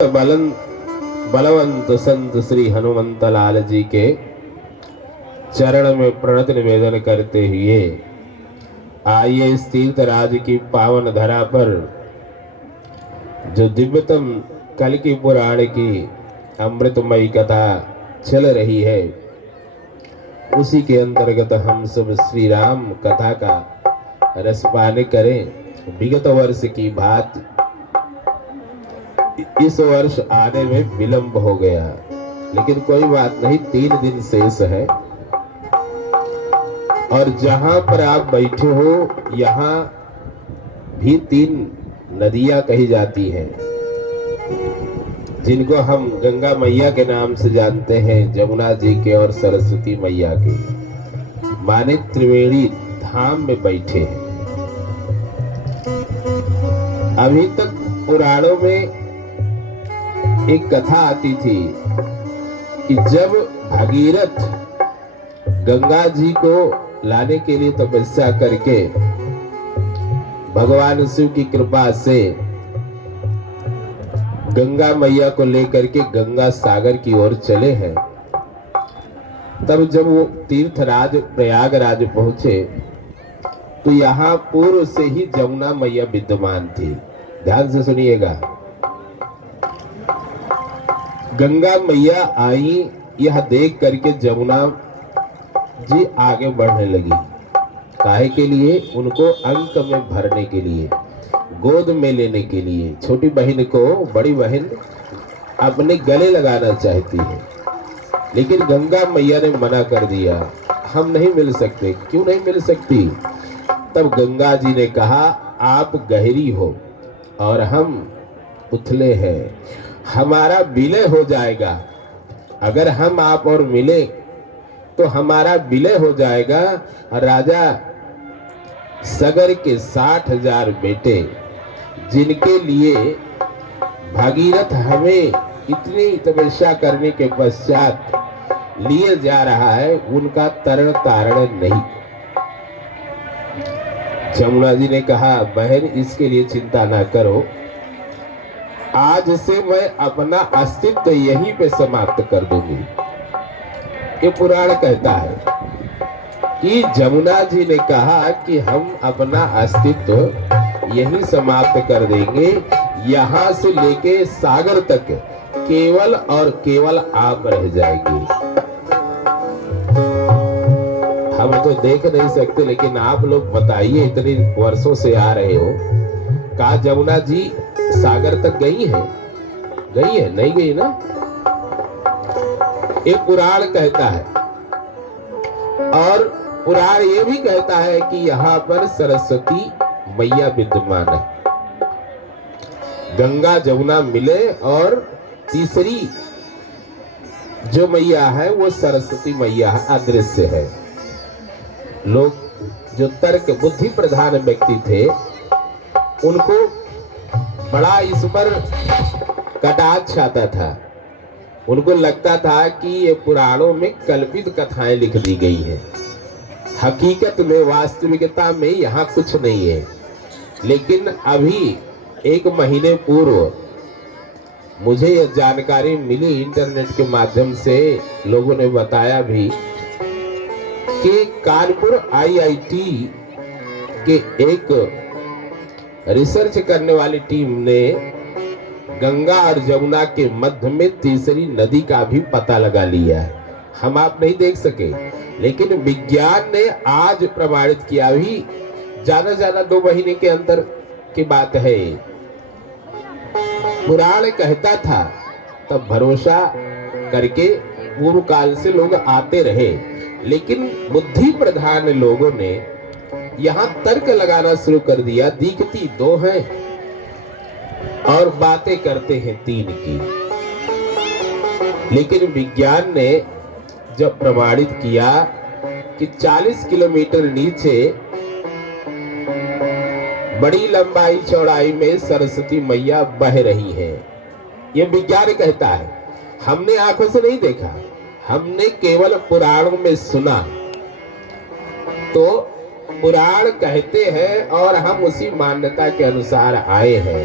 बलवंत संत श्री हनुमंत लाल जी के चरण में प्रणत निवेदन करते हुए आइए इस तीर्थ राज की पावन धरा पर जो दिव्यतम कल की पुराण की अमृतमयी कथा चल रही है, उसी के अंतर्गत हम सब श्री राम कथा का रसपान करें। विगत वर्ष की बात इस वर्ष आने में विलंब हो गया, लेकिन कोई बात नहीं, 3 दिन शेष है। और जहां पर आप बैठे हो यहाँ भी 3 नदियां कही जाती हैं, जिनको हम गंगा मैया के नाम से जानते हैं, जमुना जी के और सरस्वती मैया के। माने त्रिवेणी धाम में बैठे हैं। अभी तक पुराणों में एक कथा आती थी कि जब भगीरथ गंगा जी को लाने के लिए तपस्या करके भगवान शिव की कृपा से गंगा मैया को लेकर के गंगा सागर की ओर चले हैं, तब जब वो तीर्थराज प्रयागराज पहुंचे तो यहाँ पूर्व से ही जमुना मैया विद्यमान थी। ध्यान से सुनिएगा। गंगा मैया आई, यह देख करके जमुना जी आगे बढ़ने लगी। काहे के लिए? उनको अंक में भरने के लिए, गोद में लेने के लिए। छोटी बहन को बड़ी बहन अपने गले लगाना चाहती है, लेकिन गंगा मैया ने मना कर दिया, हम नहीं मिल सकते। क्यों नहीं मिल सकती? तब गंगा जी ने कहा, आप गहरी हो और हम उथले हैं, हमारा विलय हो जाएगा। अगर हम आप और मिले तो हमारा विलय हो जाएगा। राजा सगर के 60,000 बेटे, जिनके लिए भागीरथ हमें इतनी तपस्या करने के पश्चात लिए जा रहा है, उनका तरण तारण नहीं। जमुना जी ने कहा, बहन इसके लिए चिंता ना करो, आज से मैं अपना अस्तित्व यहीं पे समाप्त कर दूंगी। ये पुराण कहता है कि जमुना जी ने कहा कि हम अपना अस्तित्व यहीं समाप्त कर देंगे, यहां से लेके सागर तक केवल और केवल आप रह जाएंगे। हम तो देख नहीं सकते, लेकिन आप लोग बताइए, इतने वर्षों से आ रहे हो, कहा जमुना जी सागर तक गई है? गई है? नहीं गई ना। एक पुराण कहता है, और पुराण ये भी कहता है कि यहाँ पर सरस्वती मैया विद्यमान है। गंगा जमुना मिले और तीसरी जो मैया है वो सरस्वती मैया है, अदृश्य है। लोग जो तर्क बुद्धि प्रधान व्यक्ति थे, उनको बड़ा इस पर कटाक्ष आता था। उनको लगता था कि ये पुराणों में कल्पित कथाएं लिख दी गई हैं, हकीकत में वास्तविकता में यहाँ कुछ नहीं है। लेकिन अभी 1 महीने पूर्व मुझे यह जानकारी मिली, इंटरनेट के माध्यम से लोगों ने बताया भी, कि कानपुर IIT के एक रिसर्च करने वाली टीम ने गंगा और जमुना के मध्य में तीसरी नदी का भी पता लगा लिया है। हम आप नहीं देख सके, लेकिन विज्ञान ने आज प्रमाणित किया। भी ज्यादा 2 महीने के अंदर की बात है। पुराण कहता था, तब भरोसा करके पूर्व काल से लोग आते रहे, लेकिन बुद्धि प्रधान लोगों ने यहाँ तर्क लगाना शुरू कर दिया। दिखती 2 हैं और बातें करते हैं 3 की। लेकिन विज्ञान ने जब प्रमाणित किया कि 40 किलोमीटर नीचे बड़ी लंबाई चौड़ाई में सरस्वती मैया बह रही है, ये विज्ञान कहता है। हमने आंखों से नहीं देखा, हमने केवल पुराणों में सुना। तो पुराण कहते हैं और हम उसी मान्यता के अनुसार आए हैं।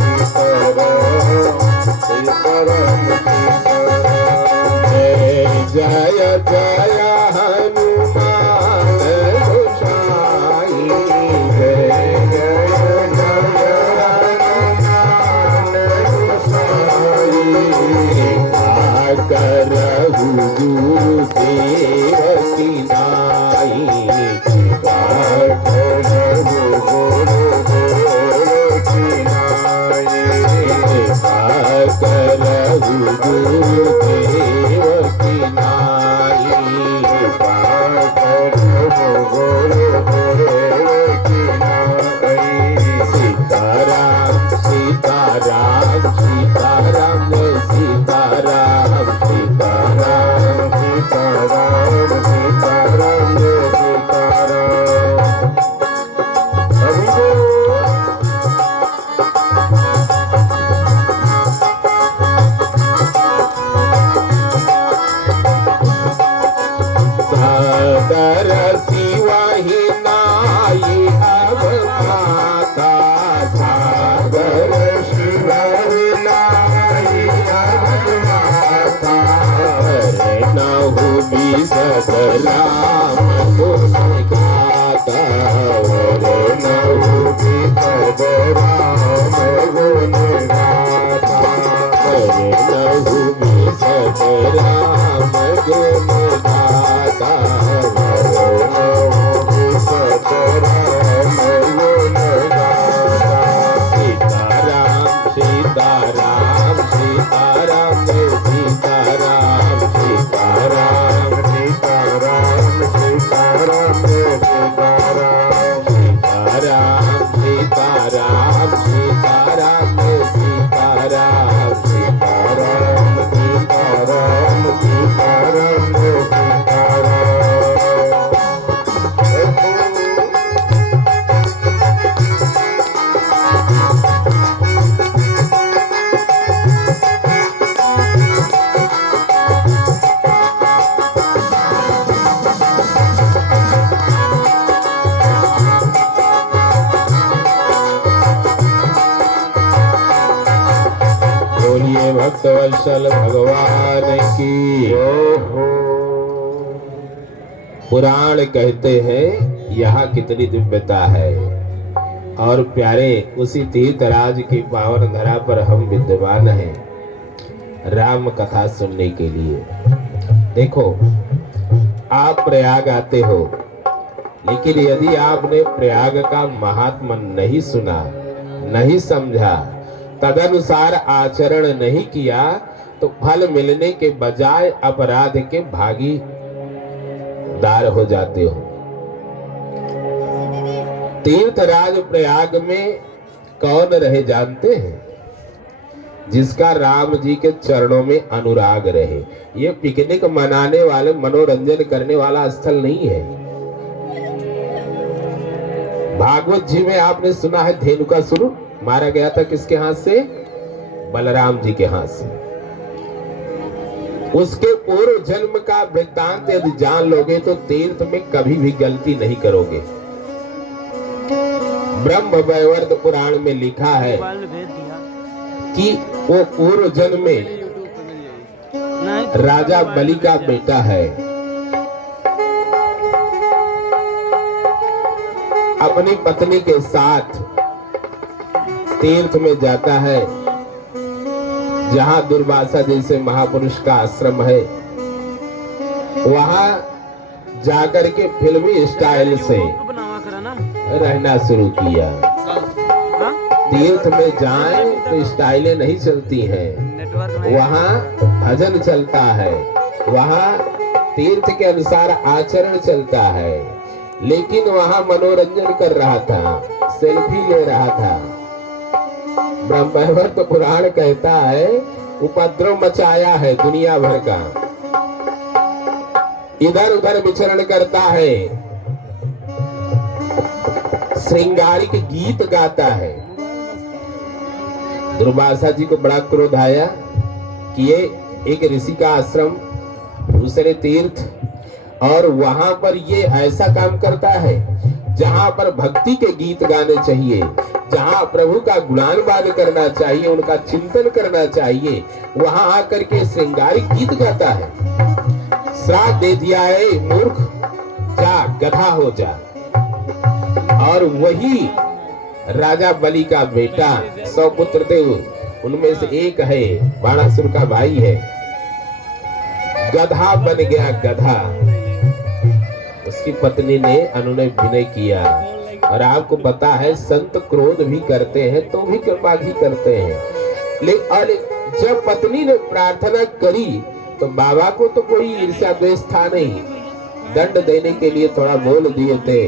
करहु गुरु देव की नाई, करहु गुरु देव की नाई, करहु गुरु देव की नाई, करहु गुरु देव की नाई। सीताराम सीताराम सीताराम सीताराम सीताराम सीताराम सीताराम सीताराम। सागर शिवा ही नाई अब माता, सागर शिवा ही नाई अब माता, नहु बिसत राम गुण गाता, नहु बिसत राम गुण गाता, नहु बिसत राम गुण गाता, नहु बिसत राम गुण गाता। सीताराम सीताराम सीताराम सीताराम सीताराम सीताराम सीताराम सीताराम सीताराम सीताराम सीताराम सीताराम सीताराम सीताराम सीताराम सीताराम। बोलिए भक्तवत्सल भगवान की। पुराण कहते हैं यहाँ कितनी दिव्यता है, और प्यारे उसी तीर्थराज की पावन धरा पर हम विद्यमान हैं राम कथा सुनने के लिए। देखो, आप प्रयाग आते हो, लेकिन यदि आपने प्रयाग का महात्मा नहीं सुना, नहीं समझा, तदनुसार आचरण नहीं किया, तो फल मिलने के बजाय अपराध के भागीदार हो जाते हो। तीर्थराज प्रयाग में कौन रहे जानते हैं? जिसका राम जी के चरणों में अनुराग रहे। ये पिकनिक मनाने वाले, मनोरंजन करने वाला स्थल नहीं है। भागवत जी में आपने सुना है धेनुकासुर मारा गया था किसके हाथ से? बलराम जी के हाथ से। उसके पूर्व जन्म का वृत्तांत यदि जान लोगे तो तीर्थ में कभी भी गलती नहीं करोगे। ब्रह्म वैवर्त पुराण में लिखा है कि वो पूर्व जन्म में राजा बलि का बेटा है। अपनी पत्नी के साथ तीर्थ में जाता है, जहां दुर्वासा जैसे महापुरुष का आश्रम है। वहां जाकर के फिल्मी स्टाइल से रहना शुरू किया। तीर्थ में जाएं तो स्टाइलें नहीं चलती हैं, वहां भजन चलता है, वहां तीर्थ के अनुसार आचरण चलता है। लेकिन वहां मनोरंजन कर रहा था, सेल्फी ले रहा था। ब्रह्मवैवर्त पुराण कहता है उपद्रव मचाया है दुनिया भर का, इधर उधर विचरण करता है, श्रृंगारिक गीत गाता है। दुर्वासा जी को बड़ा क्रोध आया कि ये एक ऋषि का आश्रम, दूसरे तीर्थ, और वहां पर ये ऐसा काम करता है जहां पर भक्ति के गीत गाने चाहिए, जहां प्रभु का गुणानुवाद करना चाहिए, उनका चिंतन करना चाहिए, वहां आकर के श्रृंगारिक गीत गाता है। श्राप दे दिया है, मूर्ख, जा गधा हो जा। और वही राजा बलि का बेटा, 100 पुत्र थे, उनमें से एक है, बाणासुर का भाई है, गधा बन गया गधा। उसकी पत्नी ने अनुनय विनय किया। और आपको पता है संत क्रोध भी करते हैं तो भी कृपा भी करते हैं। लेकिन जब पत्नी ने प्रार्थना करी तो बाबा को तो कोई ईर्ष्या द्वेष था नहीं, दंड देने के लिए थोड़ा बोल दिए थे।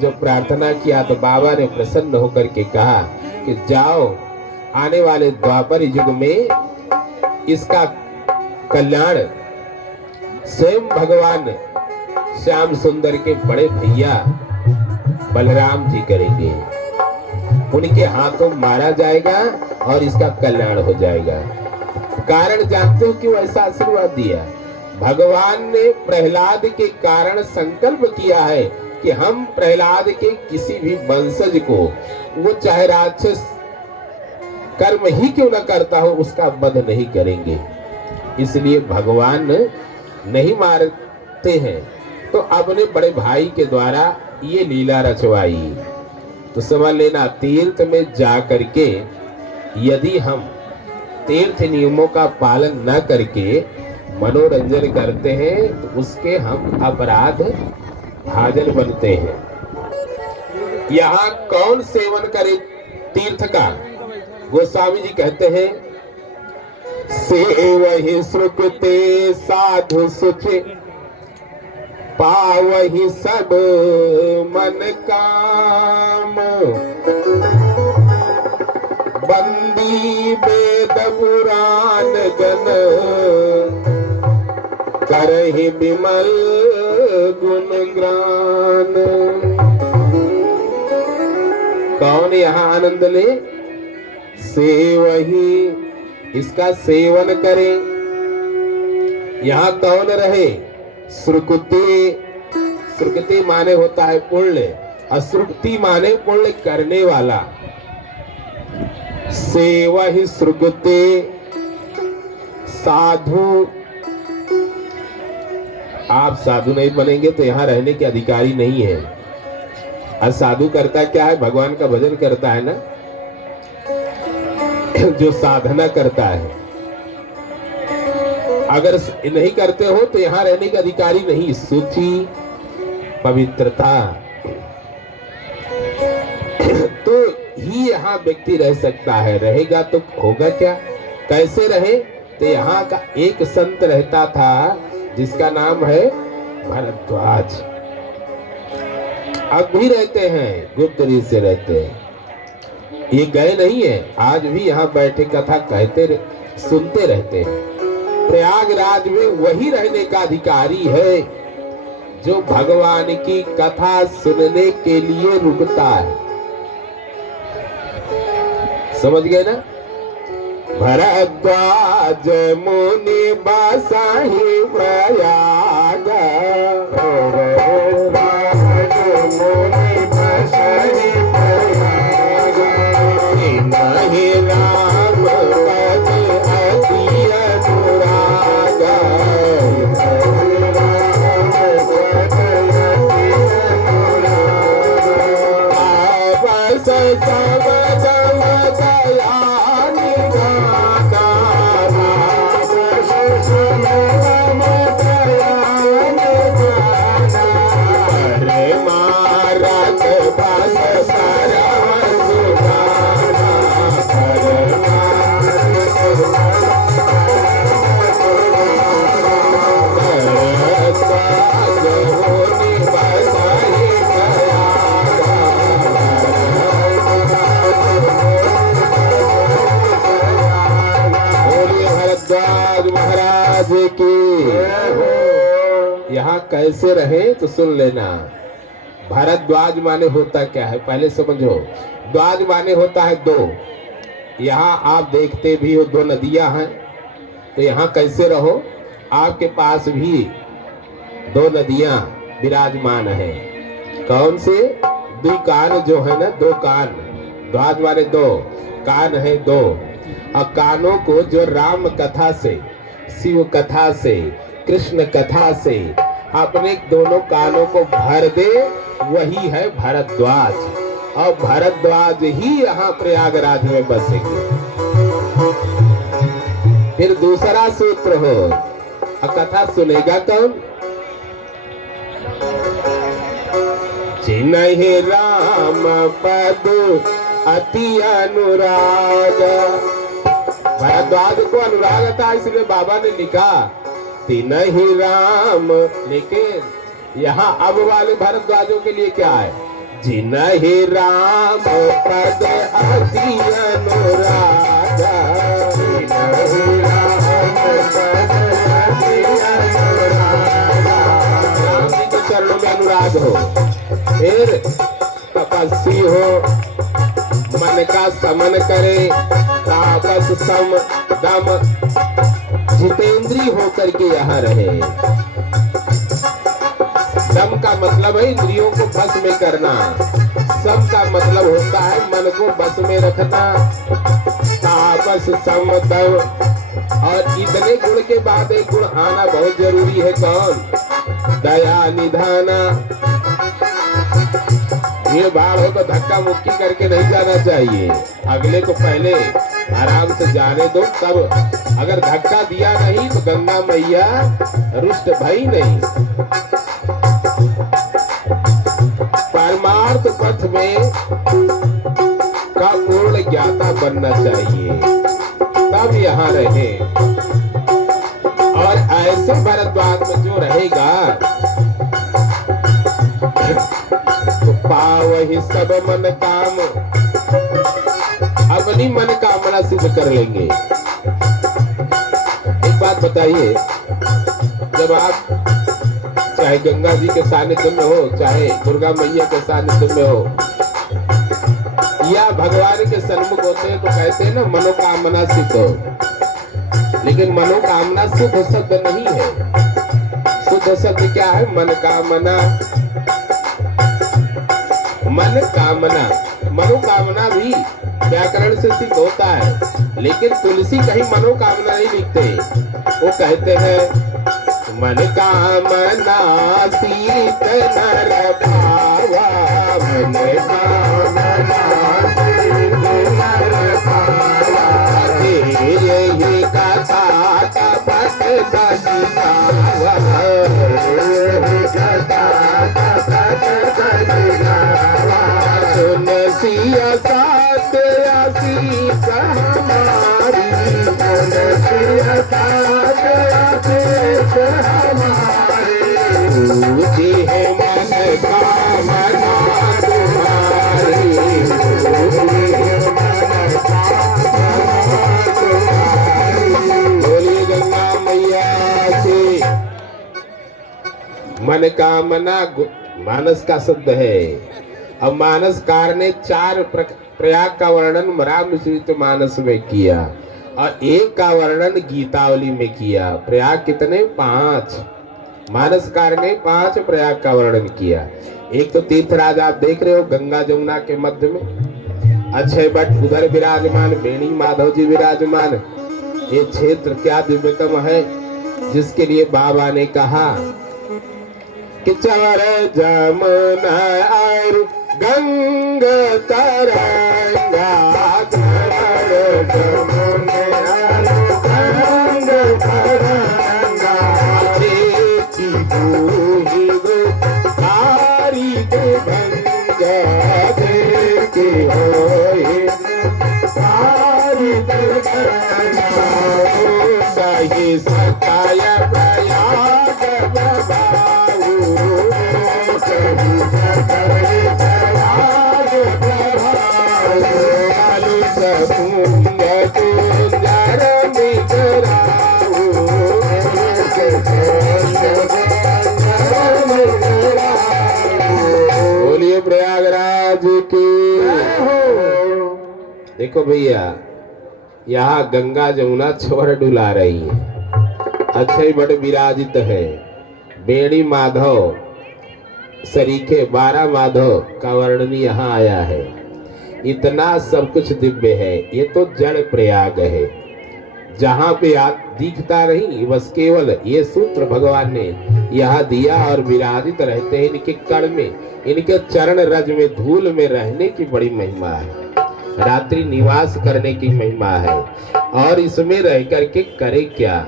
जब प्रार्थना किया तो बाबा ने प्रसन्न होकर के कहा कि जाओ, आने वाले द्वापर युग में इसका कल्याण स्वयं भगवान श्याम सुंदर के बड़े भैया बलराम जी करेंगे। उनके हाथों मारा जाएगा और इसका कल्याण हो जाएगा। कारण जानते हो क्यों ऐसा आशीर्वाद दिया? भगवान ने प्रहलाद के कारण संकल्प किया है कि हम प्रहलाद के किसी भी वंशज को, वो चाहे राक्षस कर्म ही क्यों न करता हो, उसका वध नहीं करेंगे। इसलिए भगवान नहीं मारते हैं तो अपने बड़े भाई के द्वारा ये लीला रचवाई। तो समझ लेना, तीर्थ में जा करके यदि हम तीर्थ नियमों का पालन न करके मनोरंजन करते हैं तो उसके हम अपराध भाजन बनते हैं। यहाँ कौन सेवन करे तीर्थ का? गोस्वामी जी कहते हैं, सेवहि सुकृते साधु सुचे, पावहि सब मन काम, बंदी वेद पुराण गण, करहि विमल गुण ग्रान। कौन यहाँ आनंद ले? सेवहि, इसका सेवन करे। यहाँ कौन रहे? सुकृति। सुकृति माने होता है पुण्य, असुकृति माने पुण्य करने वाला। सेवहि सुकृति साधु। आप साधु नहीं बनेंगे तो यहाँ रहने के अधिकारी नहीं है। असाधु करता क्या है? भगवान का भजन करता है ना, जो साधना करता है। अगर नहीं करते हो तो यहाँ रहने के अधिकारी नहीं। शुचि, पवित्रता, तो ही यहाँ व्यक्ति रह सकता है। रहेगा तो होगा क्या? कैसे रहे? तो यहाँ का एक संत रहता था जिसका नाम है भरद्वाज। अब भी रहते हैं, गुप्त रीत से रहते हैं। ये गए नहीं है, आज भी यहाँ बैठे कथा कहते सुनते रहते हैं। प्रयागराज में वही रहने का अधिकारी है जो भगवान की कथा सुनने के लिए रुकता है। समझ गए ना? भरद्वाज मुनि बसाहि प्रयाग, यहाँ कैसे रहे तो सुन लेना। भारद्वाज माने होता क्या है पहले समझो। द्वाज माने होता है दो। यहाँ आप देखते भी हो दो नदियां हैं, तो यहाँ कैसे रहो? आपके पास भी दो नदियां विराजमान है। कौन से? दो कान जो है ना, दो कान। द्वाज माने दो, कान है दो। और कानों को जो राम कथा से, शिव कथा से, कृष्ण कथा से अपने दोनों कानों को भर दे, वही है भारद्वाज। और भारद्वाज ही यहाँ प्रयागराज में बसेंगे। फिर दूसरा सूत्र हो, और कथा सुनेगा कौन? जिन्हि राम पद अति अनुराग। भरद्वाज को अनुराग था, इसलिए बाबा ने लिखा तिन्हि राम। लेकिन यहाँ अब वाले भरद्वाजों के लिए क्या है? जिन्हि राम पद अति अनुराग। जिन्हि राम पद अति अनुराग। राम जी के चरणों में अनुराग हो, फिर तपस्वी हो, मन का समन करे, तापस सम दम जितेंद्री होकर के यहाँ रहे। दम का मतलब है इंद्रियों को बस में करना, सम का मतलब होता है मन को बस में रखना, तापस सम दम। और इतने गुण के बाद एक गुण आना बहुत जरूरी है, कौन? दया निधाना। ये बाढ़ हो तो धक्का मुक्की करके नहीं जाना चाहिए, अगले को पहले आराम से जाने दो, तब अगर धक्का दिया नहीं तो गंगा मैया रुष्ट भई नहीं। परमार्थ पथ में का पूर्ण ज्ञाता बनना चाहिए, तब यहाँ रहे। और ऐसे भरद्वाज में जो रहेगा तो पावहि सब मन काम, अपनी मन कामना सिद्ध कर लेंगे। एक बात बताइए, जब आप चाहे गंगा जी के सानिध्य में हो, चाहे दुर्गा मैया के सानिध्य में हो, या भगवान के सन्मुख होते हैं, तो कहते हैं ना मनोकामना सिद्ध हो। लेकिन मनोकामना शुद्ध शब्द नहीं है। शुद्ध शब्द क्या है? मन कामना। मन कामना, मनोकामना भी व्याकरण से सिद्ध होता है, लेकिन तुलसी कहीं मनोकामना नहीं लिखते। वो कहते हैं मन कामना सीत नर पावा, मन कामना सीत नर पावा। यही कथा तपत सजिगावा, कथा तपत सजिगावा। सुन सिया साथ आशीष हमारी, सुन सिया साथ आशीष हमारी। पूजी है मन कामना तुम्हारी, पूजी है मन कामना तुम्हारी। बोलिए गंगा मैया से। मन कामना मानस का शब्द है। अब मानसकार ने 4 प्रयाग का वर्णन रामचरित मानस में किया और एक का वर्णन गीतावली में किया। प्रयाग कितने? 5। मानसकार ने 5 प्रयाग का वर्णन किया। एक तो तीर्थराज आप देख रहे हो गंगा जमुना के मध्य में, अक्षय वट उधर विराजमान, बेणी माधव जी विराजमान। ये क्षेत्र क्या दिव्यतम है, जिसके लिए बाबा ने कहा कि चवर जमुना और गंगा तरंगा, चवर जमुना और गंगा तरंगा। देखी बूही हारी गंगा, देखी होई हारी गंगा। सही सताय प्रयाग बाबू, सही सताय प्रयाग बाबू। सपुंग कुंजर मित्राऊ, बोलिए प्रयागराज की। देखो भैया, यहाँ गंगा जमुना छोर डुला रही है, अक्षय वट विराजित है, बेणी माधव सरीखे 12 माधव का वर्णन यहाँ आया है। इतना सब कुछ दिव्य है। ये तो जड़ प्रयाग है, जहाँ पे आप दिखता नहीं, बस केवल ये सूत्र भगवान ने यहाँ दिया और विराजित रहते हैं इनके कण में, इनके चरण रज में, धूल में रहने की बड़ी महिमा है। रात्रि निवास करने की महिमा है। और इसमें रह करके करे क्या?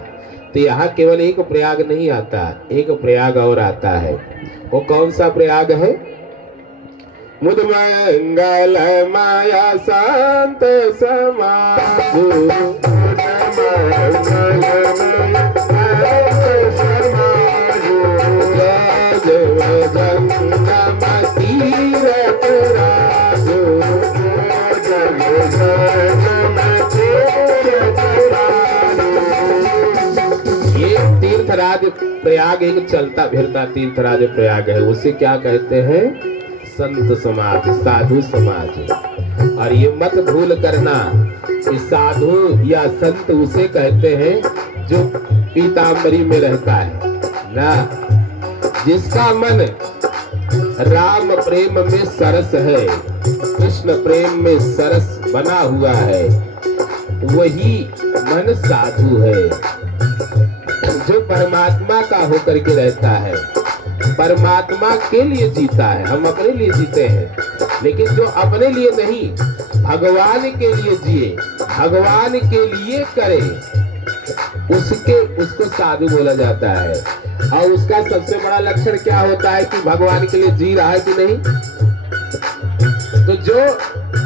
तो यहाँ केवल एक प्रयाग नहीं आता, एक प्रयाग और आता है। वो कौन सा प्रयाग है? मुद मंगल माया शांत समाज, तीर्थराज प्रयाग एक चलता फिरता तीर्थराज प्रयाग है। उसे क्या कहते हैं? संत समाज, साधु समाज। और ये मत भूल करना कि साधु या संत उसे कहते हैं जो पीताम्बरी में रहता है ना, जिसका मन राम प्रेम में सरस है, कृष्ण प्रेम में सरस बना हुआ है, वही मन साधु है। जो परमात्मा का होकर के रहता है, परमात्मा के लिए जीता है। हम अपने लिए जीते हैं, लेकिन जो अपने लिए नहीं, भगवान के लिए जिए, भगवान के लिए करे, उसको साधु बोला जाता है। और उसका सबसे बड़ा लक्षण क्या होता है कि भगवान के लिए जी रहा है कि नहीं। तो जो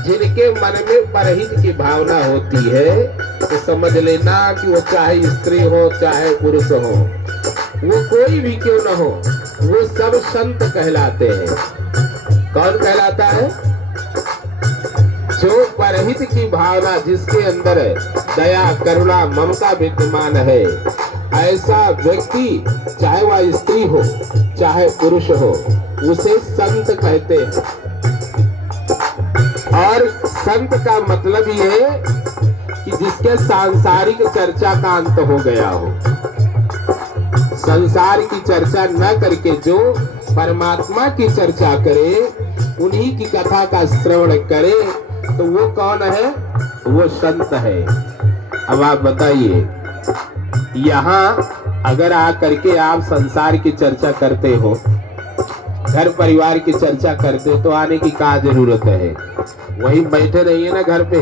जिनके मन में परहित की भावना होती है, तो समझ लेना कि वो चाहे स्त्री हो चाहे पुरुष हो, वो कोई भी क्यों न हो, वो सब संत कहलाते हैं। कौन कहलाता है? जो परहित की भावना जिसके अंदर दया करुणा ममता विद्यमान है, ऐसा व्यक्ति चाहे वह स्त्री हो चाहे पुरुष हो, उसे संत कहते हैं। और संत का मतलब ये है कि जिसके सांसारिक चर्चा का अंत हो गया हो, संसार की चर्चा न करके जो परमात्मा की चर्चा करे, उन्हीं की कथा का श्रवण करे, तो वो कौन है? वो संत है। अब आप बताइए, यहाँ अगर आकर के आप संसार की चर्चा करते हो, घर परिवार की चर्चा करते, तो आने की क्या जरूरत है? वहीं बैठे रहिए ना घर पे।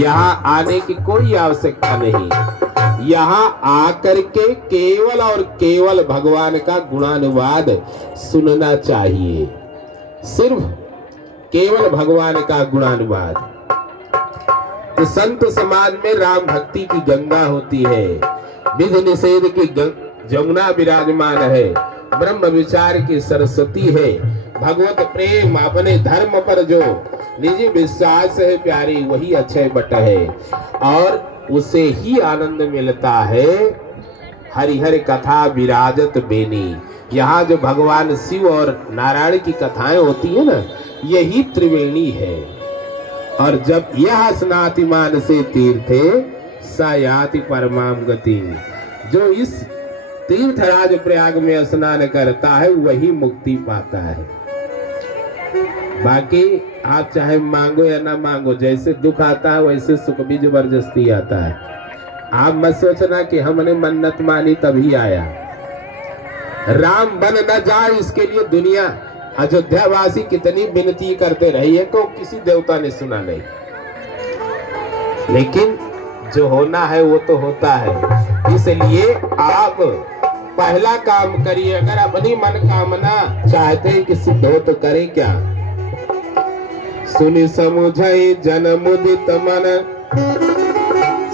यहाँ आने की कोई आवश्यकता नहीं। यहाँ आकर के केवल और केवल भगवान का गुणानुवाद सुनना चाहिए, सिर्फ केवल भगवान का गुणानुवाद। तो संत समाज में राम भक्ति की गंगा होती है, विधि निषेध की जमुना विराजमान है, ब्रह्म विचार की सरस्वती है, भगवत प्रेम अपने धर्म पर जो निजी विश्वास है प्यारी, वही अक्षय बट है। और उसे ही आनंद मिलता है हरिहर कथा विराजत बेनी। यहाँ जो भगवान शिव और नारायण की कथाएं होती है ना, यही त्रिवेणी है। और जब यह स्नाति मानसे तीर्थे स याति परमाम गति, जो इस तीर्थराज प्रयाग में स्नान करता है वही मुक्ति पाता है। बाकी आप चाहे मांगो या ना मांगो, जैसे दुख आता है वैसे सुख भी जबरदस्ती आता है। आप मत सोचना कि हमने मन्नत मानी तभी आया। राम बन न जाए इसके लिए दुनिया अयोध्यावासी कितनी विनती करते रही है, को किसी देवता ने सुना नहीं। लेकिन जो होना है वो तो होता है। इसलिए आप पहला काम करिए। अगर अपनी मनोकामना चाहते हैं कि सिद्ध हो तो करें क्या? सुनि समुझाई जन मुदित मन,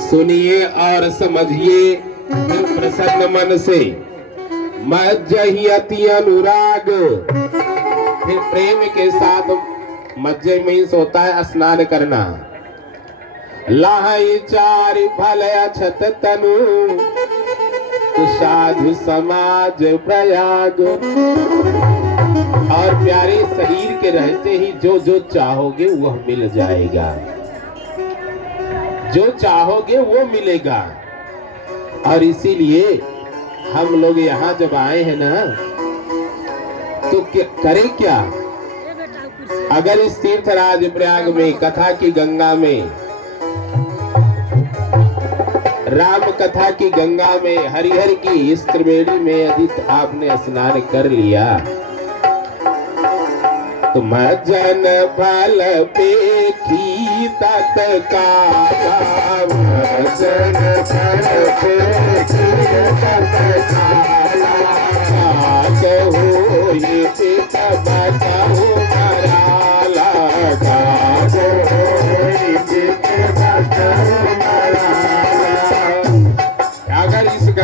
सुनिए और समझिए प्रसन्न मन से। मज्जहि अति अनुराग, फिर प्रेम के साथ मज्जे में होता है स्नान करना। लाहि चारि फल अछत तनु, साधु समाज प्रयाग। और प्यारे शरीर के रहते ही जो जो चाहोगे वह मिल जाएगा, जो चाहोगे वो मिलेगा। और इसीलिए हम लोग यहाँ जब आए हैं ना, तो करें क्या? अगर इस तीर्थराज प्रयाग में कथा की गंगा में, राम कथा की गंगा में, हरिहर की इस त्रिवेणी में यदि आपने स्नान कर लिया, तो मज्जन फल पेखी तत्काल, मज्जन फल पेखी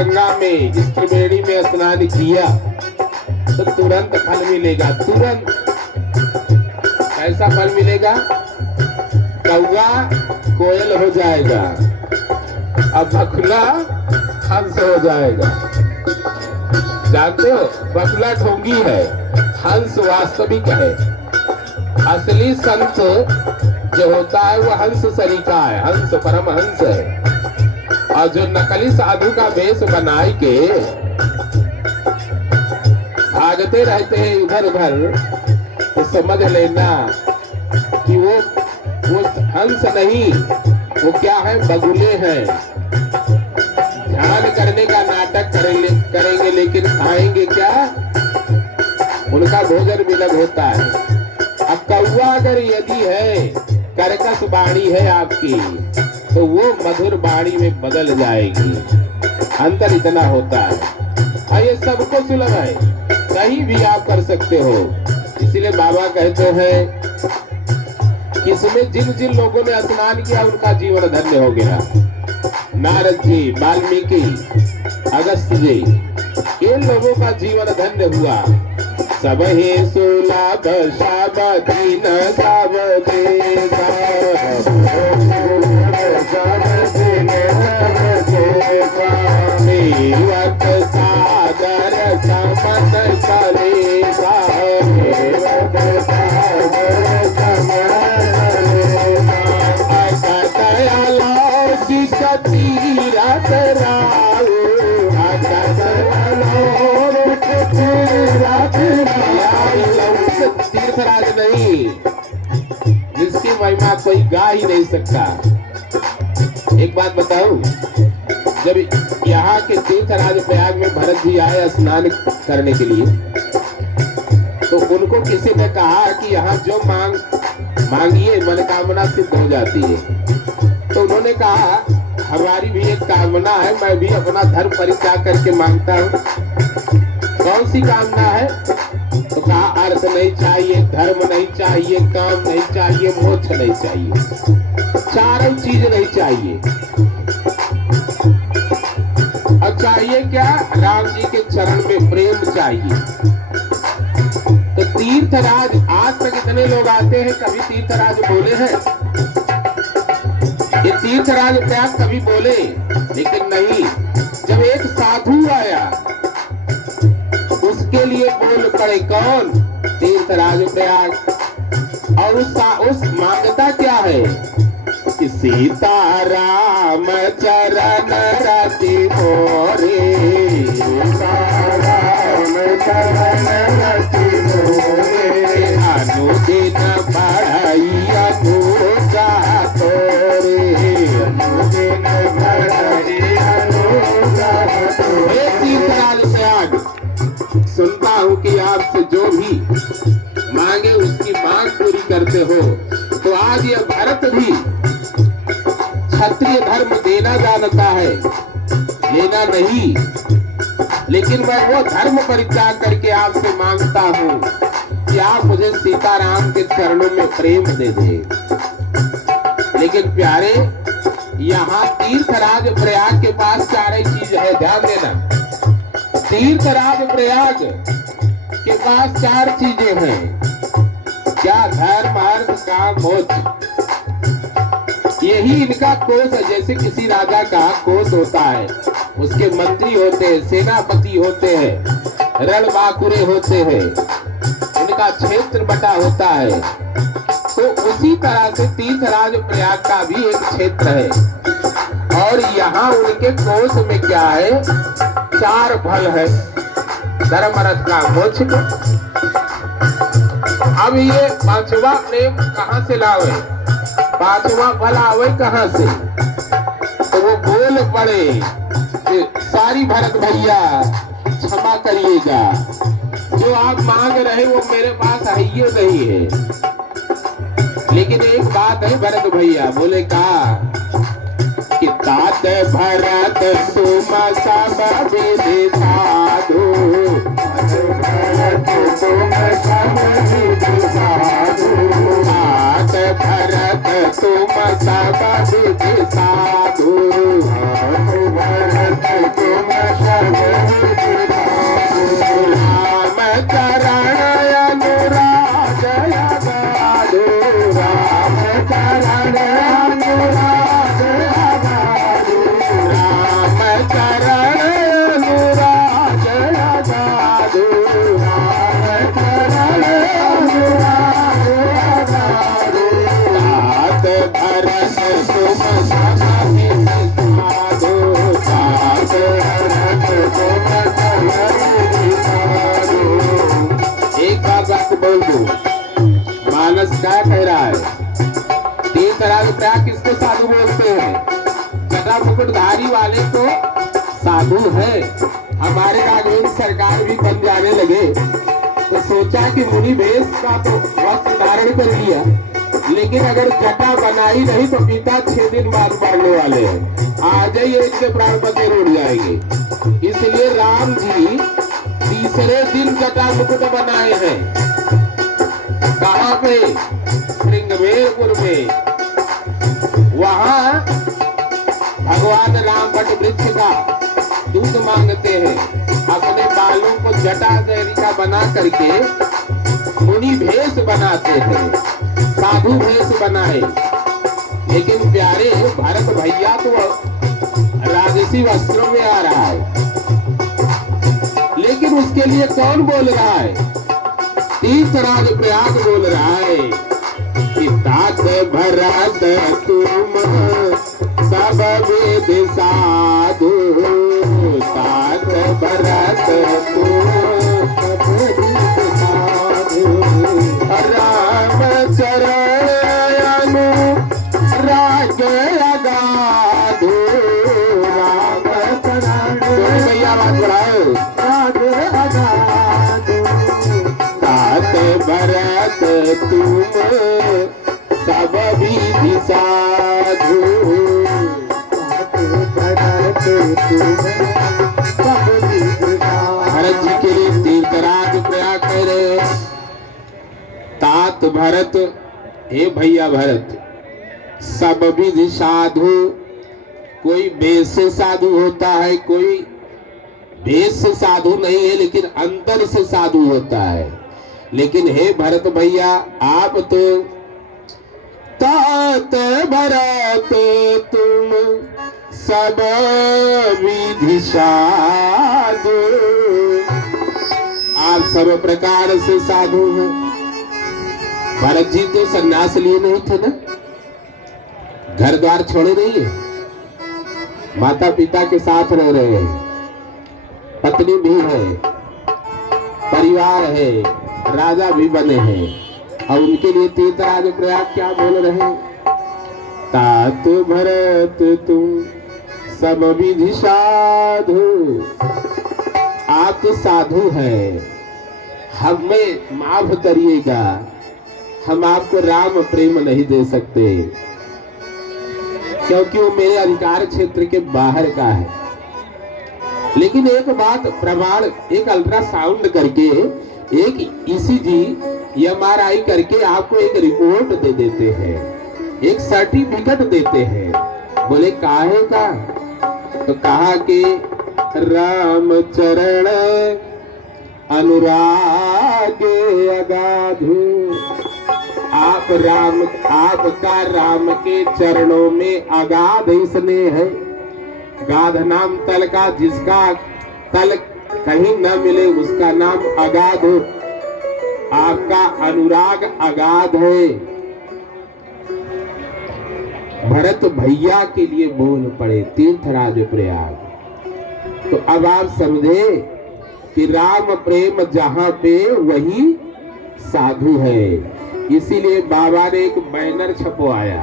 गंगा में इस त्रिवेणी में स्नान किया तो तुरंत फल मिलेगा, तुरंत। कैसा फल मिलेगा? कौवा कोयल हो जाएगा, अब बकुला हंस हो जाएगा। जानते हो, बकुला ढोंगी है, हंस वास्तविक है। असली संत जो होता है वो हंस सरीका है, हंस परम हंस है। और जो नकली साधु का वेश बनाए के भागते रहते हैं इधर उधर, तो समझ लेना कि वो हंस नहीं, वो क्या है? बगुले हैं। ध्यान करने का नाटक करेंगे लेकिन खाएंगे क्या? उनका भोजन विलग होता है। अब कौवा अगर यदि है, कर्कश वाणी है आपकी, तो वो मधुर वाणी में बदल जाएगी। अंतर इतना होता है। और ये सबको सुलभ है, कहीं भी आप कर सकते हो। इसीलिए बाबा कहते हैं कि इसमें जिन जिन लोगों ने स्नान किया उनका जीवन धन्य हो गया। नारद जी, वाल्मीकि, अगस्त जी, इन लोगों का जीवन धन्य हुआ। सब ही सुलभ सब दीन सब देगा, सेवक सादर समन करेगा, तीरथ राव तीर्थराज नहीं, जिसकी महिमा कोई गा ही नहीं सकता। एक बात बताऊं, जब यहाँ के तीर्थराज प्रयाग में भरत जी आए स्नान करने के लिए, तो उनको किसी ने कहा कि यहाँ जो मांगिए मनोकामना सिद्ध हो जाती है। तो उन्होंने कहा हमारी भी एक कामना है, मैं भी अपना धर्म परित्याग करके मांगता हूँ। कौन सी कामना है? तो कहा अर्थ नहीं चाहिए, धर्म नहीं चाहिए, काम नहीं चाहिए, मोक्ष नहीं चाहिए, चारों चीज नहीं चाहिए। अब चाहिए क्या? राम जी के चरण में प्रेम चाहिए। तो तीर्थराज आज तक इतने लोग आते हैं, कभी तीर्थराज बोले हैं? ये तीर्थराज प्रयाग कभी बोले? लेकिन नहीं, जब एक साधु आया उसके लिए बोल पड़े। कौन? तीर्थराज प्रयाग। और उस मान्यता क्या है कि सीता राम चरण रति मोरे, सीता राम चरण रति मोरे, अनुदिन बढ़ई अनुजा तोरे, अनुदिन बढ़ई अनुजा तोरे। तीर्थराज प्रयाग, सुनता हूँ कि आपसे जो भी मांगे उसकी मांग पूरी करते हो। तो आज ये भरत भी क्षत्रिय धर्म देना जानता है, लेना नहीं, लेकिन मैं वो धर्म परित्याग करके आपसे मांगता हूँ कि आप मुझे सीताराम के चरणों में प्रेम दे दे। लेकिन प्यारे, यहाँ तीर्थराज प्रयाग के पास चार चीज है, ध्यान देना। तीर्थराज प्रयाग के पास चार चीजें हैं। क्या? धर्म, अर्थ, काम, मोक्ष। यही इनका कोष है। जैसे किसी राजा का कोष होता है, उसके मंत्री होते हैं, सेनापति होते हैं, रणबांकुरे होते हैं, उनका क्षेत्र बटा होता है। तो उसी तरह से तीर्थराज प्रयाग का भी एक क्षेत्र है। और यहाँ उनके कोष में क्या है? चार फल है, धर्म, अर्थ, काम, मोक्ष। अब ये पांचवा प्रेम कहाँ से लावे? पांचवा फल आवे कहाँ से? तो वो बोल पड़े कि सारी भरत भैया क्षमा करिएगा, जो आप मांग रहे वो मेरे पास है ही नहीं है। लेकिन एक बात है भरत भैया, बोले कहा कि तात भरत तुम सब विधि साधु, भरत तुम सब विधि साधु, तात भरत तुम सब विधि साधु, भरत तुम एक बात बोल दूं, मानस क्या कह रहा है? तीर्थराज प्रयाग किसको साधु बोलते हैं? जटा मुकुटधारी वाले को साधु है। हमारे राघवेंद्र सरकार भी बन जाने लगे तो सोचा कि मुनि भेष का तो वस्त्र धारण कर लिया, लेकिन अगर जटा बनाई नहीं तो पिता 6 दिन बाद मरने वाले हैं। आज ही इनके प्राण पते उड़ जाएंगे। इसलिए राम जी तीसरे दिन जटा मुकुट बनाए हैं। कहाँ पे? श्रृंगवेरपुर में। वहां भगवान राम वट वृक्ष का दूध मांगते हैं। अपने बालों को जटा का बना करके मुनि भेष बनाते हैं, साधु भेष बनाए। लेकिन प्यारे भरत भैया तो राजसी वस्त्रों में आ रहा है, लेकिन उसके लिए कौन बोल रहा है? तीर्थराज प्रयाग बोल रहा है कि तात भरत तुम सब वेद साधु, तात भरत तुम राम चरण राग अगाधु, राम चरण भैया बात बढ़ाओ, राग अगाधु, तात भरत तुम सब विधि साधु, भरत जी के लिए तीर्थराज प्रयाग कह रहे हैं। तात भरत, हे भैया भरत, सब विधि साधु। कोई वेश से साधु होता है, कोई वेश से साधु नहीं है, लेकिन अंतर से साधु होता है। लेकिन हे भरत भैया, आप तो तात भरत तुम सब विधि साधु, आप सब प्रकार से साधु हैं। भरत जी तो सन्यास लिए नहीं थे ना, घर द्वार छोड़े नहीं है, माता पिता के साथ रह रहे हैं, पत्नी भी है, परिवार है, राजा भी बने हैं, और उनके लिए तीर्थराज प्रयाग क्या बोल रहे हैं? तात भरत तुम सब विधि साधु, आप तो साधु हैं, हमें माफ करिएगा, हम आपको राम प्रेम नहीं दे सकते, क्योंकि वो मेरे अधिकार क्षेत्र के बाहर का है। लेकिन एक बात प्रमाण, एक अल्ट्रासाउंड करके, एक ईसीजी एमआरआई करके आपको एक रिपोर्ट दे देते हैं, एक सर्टिफिकेट देते हैं। बोले काहे का? तो कहा कि राम चरण अनुराग अगाधु, आप राम, आपका राम के चरणों में अगाध स्नेह है। गाध नाम तल का, जिसका तल कहीं न मिले उसका नाम अगाध हो। आपका अनुराग अगाध है। भरत भैया के लिए बोल पड़े तीर्थराज प्रयाग। तो अब आप समझे कि राम प्रेम जहां पे वही साधु है। इसीलिए बाबा ने एक बैनर छपवाया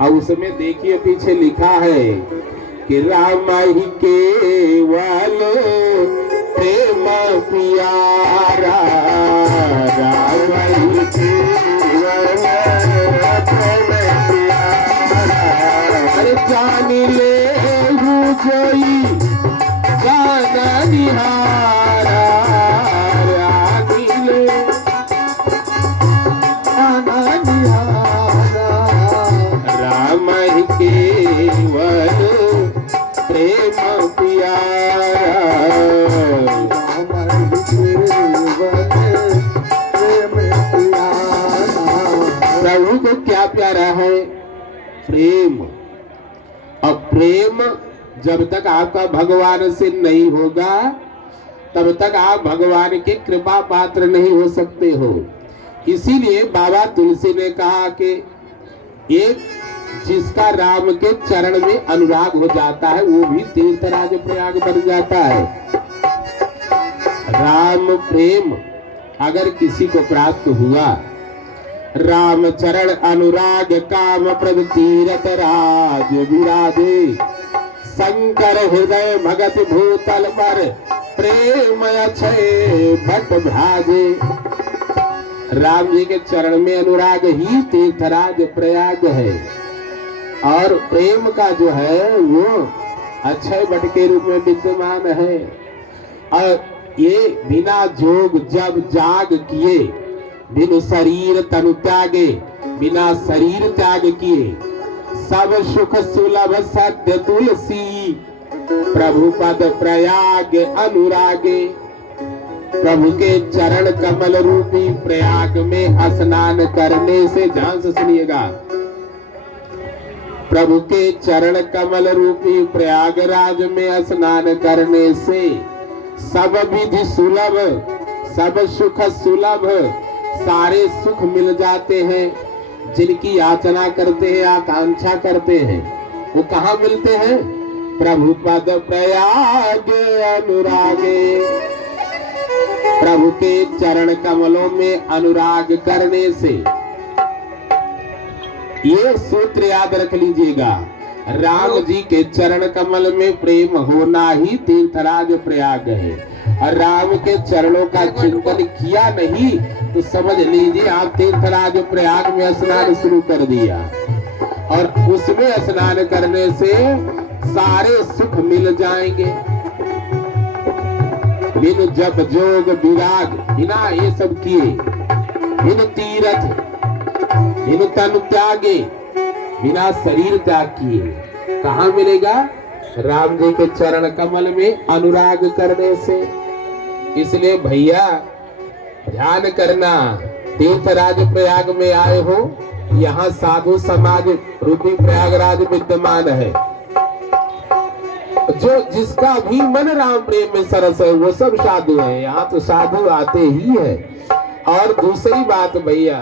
और उसमें देखिए पीछे लिखा है कि राम ही केवल प्रेम प्यारा, राम ही केवल प्रेम प्यारा। अरे जान ले कोई जान निहारा, जान ले राम ही केवल प्रेम प्यारा, प्रभु को क्या प्यारा है? प्रेम। और प्रेम जब तक आपका भगवान से नहीं होगा तब तक आप भगवान के कृपा पात्र नहीं हो सकते हो। इसीलिए बाबा तुलसी ने कहा कि एक जिसका राम के चरण में अनुराग हो जाता है वो भी तीर्थराज प्रयाग बन जाता है। राम प्रेम अगर किसी को प्राप्त हुआ, राम चरण अनुराग काम प्रद तीरथ राज विराजे, शंकर हृदय भगत भूतल पर प्रेम अक्षय भट भ्राजे। राम जी के चरण में अनुराग ही तीर्थराज प्रयाग है, और प्रेम का जो है वो अक्षय भट के रूप में विद्यमान है। और ये बिना जोग जब जाग किए, बिनु शरीर तनु त्यागे, बिना शरीर त्याग किए, सब सुख सुलभ सत्य तुलसी, प्रभु पद प्रयाग अनुरागे। प्रभु के चरण कमल रूपी प्रयाग में स्नान करने से, ध्यान से सुनिएगा, प्रभु के चरण कमल रूपी प्रयागराज में स्नान करने से सब विधि सुलभ, सब सुख सुलभ, सारे सुख मिल जाते हैं। जिनकी याचना करते हैं, आकांक्षा करते हैं, वो कहाँ मिलते हैं? प्रभु पद प्रयाग अनुरागे। प्रभु के चरण कमलों में अनुराग करने से, ये सूत्र याद रख लीजिएगा, राम जी के चरण कमल में प्रेम होना ही तीर्थराज प्रयाग है। और राम के चरणों का चिंतन किया नहीं तो समझ लीजिए आप तीर्थराज प्रयाग में स्नान शुरू कर दिया, और उसमें स्नान करने से सारे सुख मिल जाएंगे। बिनु जप जोग विराग, बिना ये सब किए, बिनु तीरथ, बिनु तन त्यागे, बिना शरीर त्याग किए, कहाँ मिलेगा? राम जी के चरण कमल में अनुराग करने से। इसलिए भैया ध्यान करना, तीर्थराज प्रयाग में आए हो, यहाँ साधु समाज रूपी प्रयागराज विद्यमान है। जो जिसका भी मन राम प्रेम में सरस है वो सब साधु है। यहाँ तो साधु आते ही है। और दूसरी बात भैया,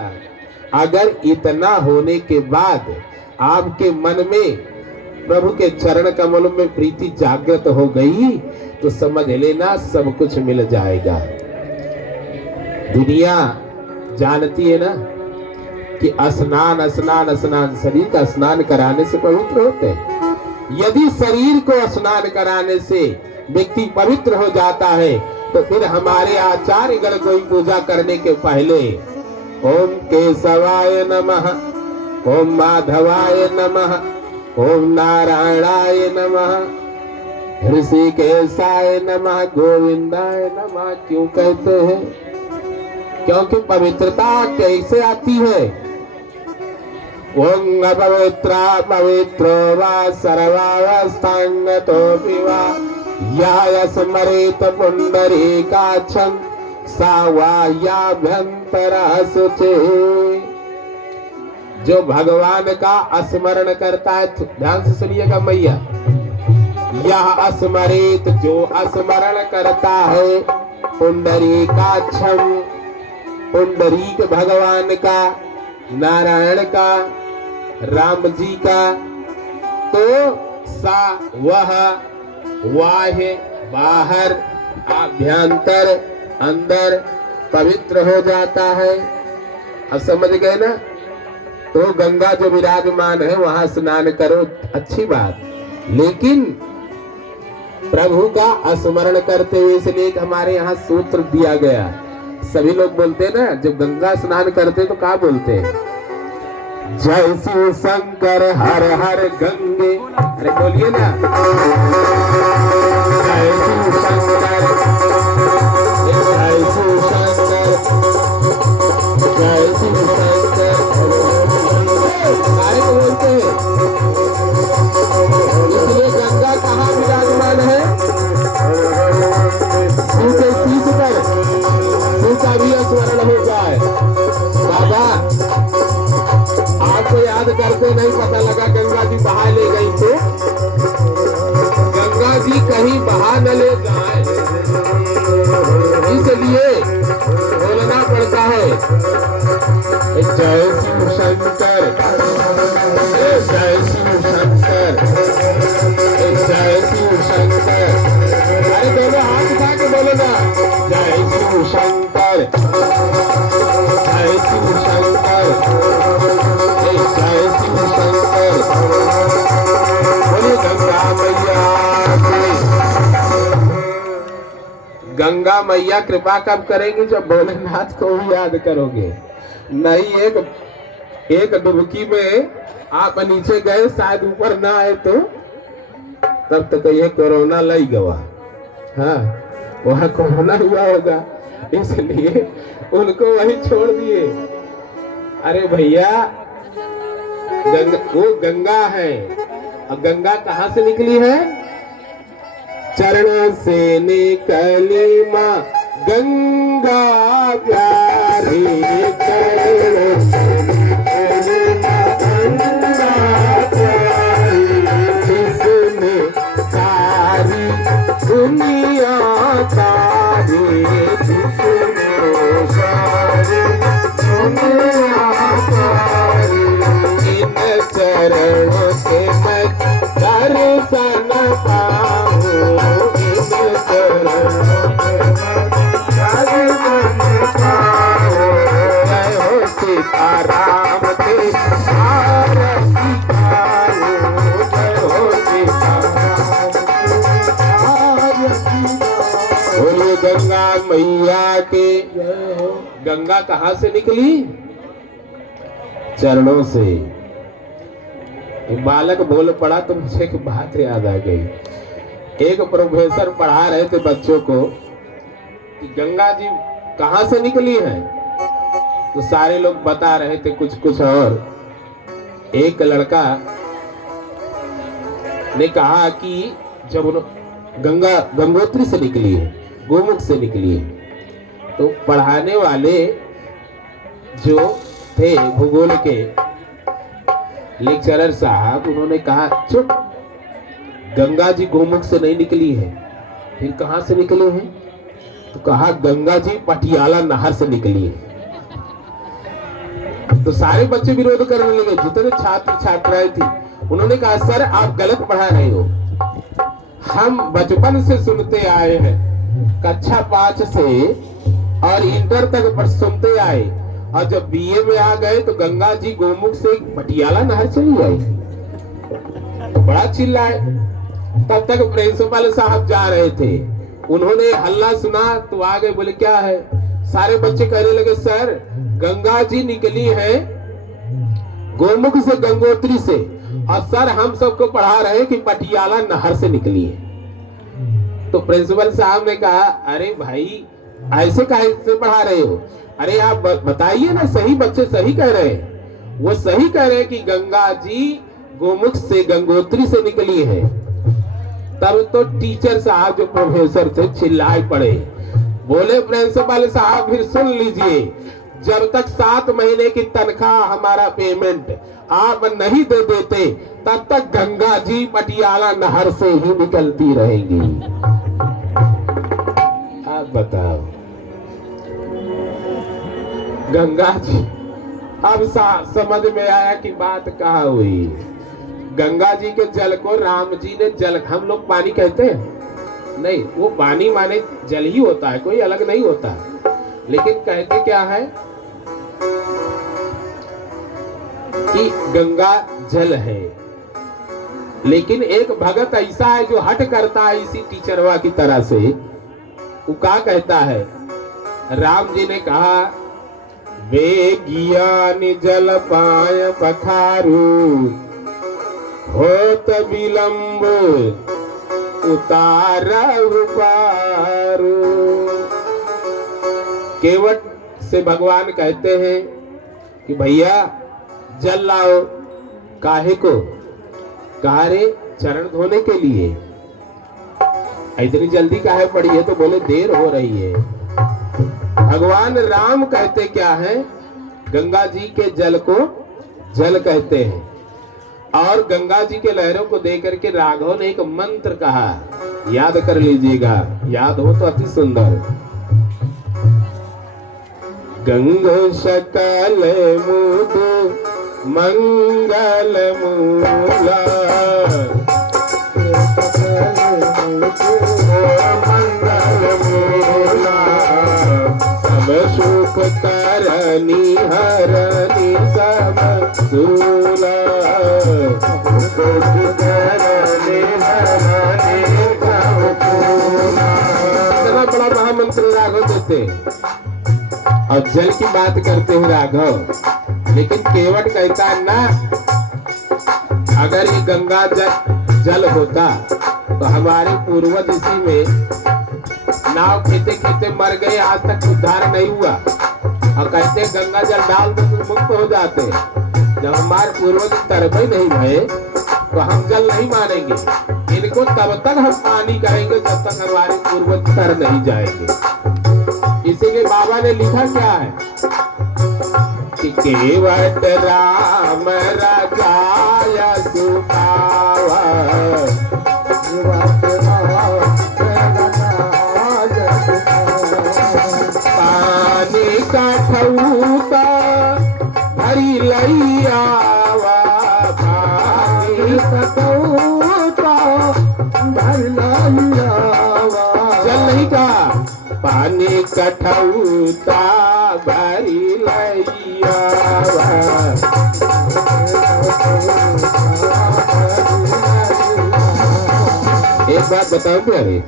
अगर इतना होने के बाद आपके मन में प्रभु के चरण कमलों में प्रीति जागृत हो गई तो समझ लेना सब कुछ मिल जाएगा। दुनिया जानती है ना कि स्नान स्नान स्नान, शरीर का स्नान कराने से पवित्र होते हैं। यदि शरीर को स्नान कराने से व्यक्ति पवित्र हो जाता है तो फिर हमारे आचार्य गण कोई पूजा करने के पहले ओम केशवाय नमः, ओम माधवाय नमः, ओम नारायणाय नमः, ऋषिकेशाय नमः, गोविंदाय नमः क्यों कहते हैं? क्योंकि पवित्रता कैसे आती है? ओम अपवित्रा पवित्रो वा सर्वावस्थांगतो विवा या स्मरेत पुंडरीकाक्षं सा वा याभ्यंतरा शुचे। जो भगवान का स्मरण करता है, ध्यान से सुनिएगा मैया, यह स्मरित, जो स्मरण करता है पुंडरीकाक्षं, पुंडरीक भगवान का, नारायण का, राम जी का, तो सा वह बाह्य बाहर आभ्यंतर अंदर पवित्र हो जाता है। अब समझ गए ना? तो गंगा जो विराजमान है वहां स्नान करो, अच्छी बात, लेकिन प्रभु का स्मरण करते हुए, इसलिए हमारे यहाँ सूत्र दिया गया। सभी लोग बोलते हैं ना, जब गंगा स्नान करते तो क्या बोलते हैं? जय शिव शंकर हर हर गंगे। अरे बोलिए ना, जय शिव शंकर, जय शिव शंकर, जय शिव शंकर। काय को बोलते हैं? इसलिए गंगा कहाँ विराजमान है? शिव के शीश पर, शिव का भी स्मरण हो जाए। बाबा आपको याद करते नहीं पता लगा गंगा जी बहा ले गई, तो गंगा जी कहीं बहा न ले जाए, इसलिए बोलना पड़ता है जय शिव शंकर, जय बोलना जय शिव शंकर, जय शिव शंकर, जय शिव शंकर। बोलिए गंगा मैया की। गंगा मैया कृपा कब करेंगी? जब भोलेनाथ को भी याद करोगे। नहीं एक डुबकी में आप नीचे गए, शायद ऊपर ना आए तो तब तक ये कोरोना लग गया। हाँ, वहाँ कोरोना हुआ होगा, इसलिए उनको वही छोड़ दिए। अरे भैया, वो गंगा है। अब गंगा कहाँ से निकली है? चरण से निकली माँ गंगा प्यारी, चरण से निकली माँ गंगा प्यारी, जिसने सारी दुनिया तारी, जिसने सारी दुनिया तारी। इन चरणों से मैं दर्शन पाऊं, इन चरणों से मैं दर्शन पाऊं। जय हो सीताराम के आरती गाऊं, जय हो सीताराम के आरती गाऊं। बोलिए गंगा मैया के। गंगा कहाँ से निकली? चरणों से। बालक बोल पड़ा तो मुझे एक बात याद आ गई। एक प्रोफेसर पढ़ा रहे थे बच्चों को कि गंगा जी कहाँ से निकली है, तो सारे लोग बता रहे थे कुछ कुछ, और एक लड़का ने कहा कि जब गंगा गंगोत्री से निकली है, गोमुख से निकली है, तो पढ़ाने वाले जो थे भूगोल के लेक्चरर साहब, उन्होंने कहा चुप, गंगा जी गोमुख से नहीं निकली है। फिर कहां से निकले हैं? तो कहा गंगा जी पटियाला नहर से निकली है। तो सारे बच्चे विरोध करने लगे, जितने छात्र छात्राएं थी। उन्होंने कहा सर आप गलत पढ़ा रहे हो, हम बचपन से सुनते आए हैं, कक्षा 5 से और इंटर तक सुनते आए, और जब बीए में आ गए तो गंगा जी गोमुख से पटियाला नहर चली आई। तो बड़ा चिल्लाए। तब तक प्रिंसिपल साहब जा रहे थे, उन्होंने हल्ला सुना तो आ गए, बोले क्या है? सारे बच्चे कहने लगे सर गंगा जी निकली है गोमुख से, गंगोत्री से, और सर हम सबको पढ़ा रहे हैं कि पटियाला नहर से निकली है। तो प्रिंसिपल साहब ने कहा अरे भाई ऐसे कैसे पढ़ा रहे हो? अरे आप बताइए ना, सही बच्चे सही कह रहे हैं। वो सही कह रहे हैं कि गंगा जी गोमुख से गंगोत्री से निकली है। तब तो टीचर साहब जो प्रोफेसर थे चिल्लाए पड़े, बोले प्रिंसिपल साहब फिर सुन लीजिए, जब तक 7 महीने की तनख्वाह हमारा पेमेंट आप नहीं दे देते तब तक गंगा जी पटियाला नहर से ही निकलती रहेंगी। आप बताओ, गंगा जी। अब समझ में आया कि बात कहाँ हुई। गंगा जी के जल को राम जी ने जल, हम लोग पानी कहते हैं नहीं, वो पानी माने जल ही होता है, कोई अलग नहीं होता, लेकिन कहते क्या है कि गंगा जल है। लेकिन एक भगत ऐसा है जो हट करता है इसी टीचरवा की तरह से। वो क्या कहता है? राम जी ने कहा वे ज्ञान जल पाय पखारू, होत विलंब उतारा पारू। केवट से भगवान कहते हैं कि भैया जल लाओ। काहे को? कहा रे चरण धोने के लिए। इतनी जल्दी काहे पड़ी है? तो बोले देर हो रही है। भगवान राम कहते क्या है? गंगा जी के जल को जल कहते हैं। और गंगा जी के लहरों को देख करके राघव ने एक मंत्र कहा, याद कर लीजिएगा, याद हो तो अति सुंदर। गंगो सकल मुदु मंगल मूला, मंगल मूला करनी हरनी सब सूला, दुख करनी हरनी सब सूला। इतना बड़ा महामंत्र राघव देते हैं। और जल की बात करते हैं राघव, लेकिन केवट कहता है ना, अगर ये गंगा जल होता तो हमारे पूर्वज इसी में नाव खेते खेते मर गए, आज तक उद्धार नहीं हुआ। और कहते गंगा जल डाल दो तो मुक्त हो जाते। जब हमारे पूर्वज तरबे नहीं भये तो हम जल नहीं मानेंगे। इनको तब तक हम पानी करेंगे जब तक हमारे पूर्वज तर नहीं जाएंगे। इसीलिए बाबा ने लिखा क्या है कि केवट राम राजाय सुखावा, पानी का ठऊता भरी लैयावा, पानी का ठऊता भरी लैयावा। चल नहीं का पानी का ठऊता भरी लैयावा। एक बात बताओ प्यारे,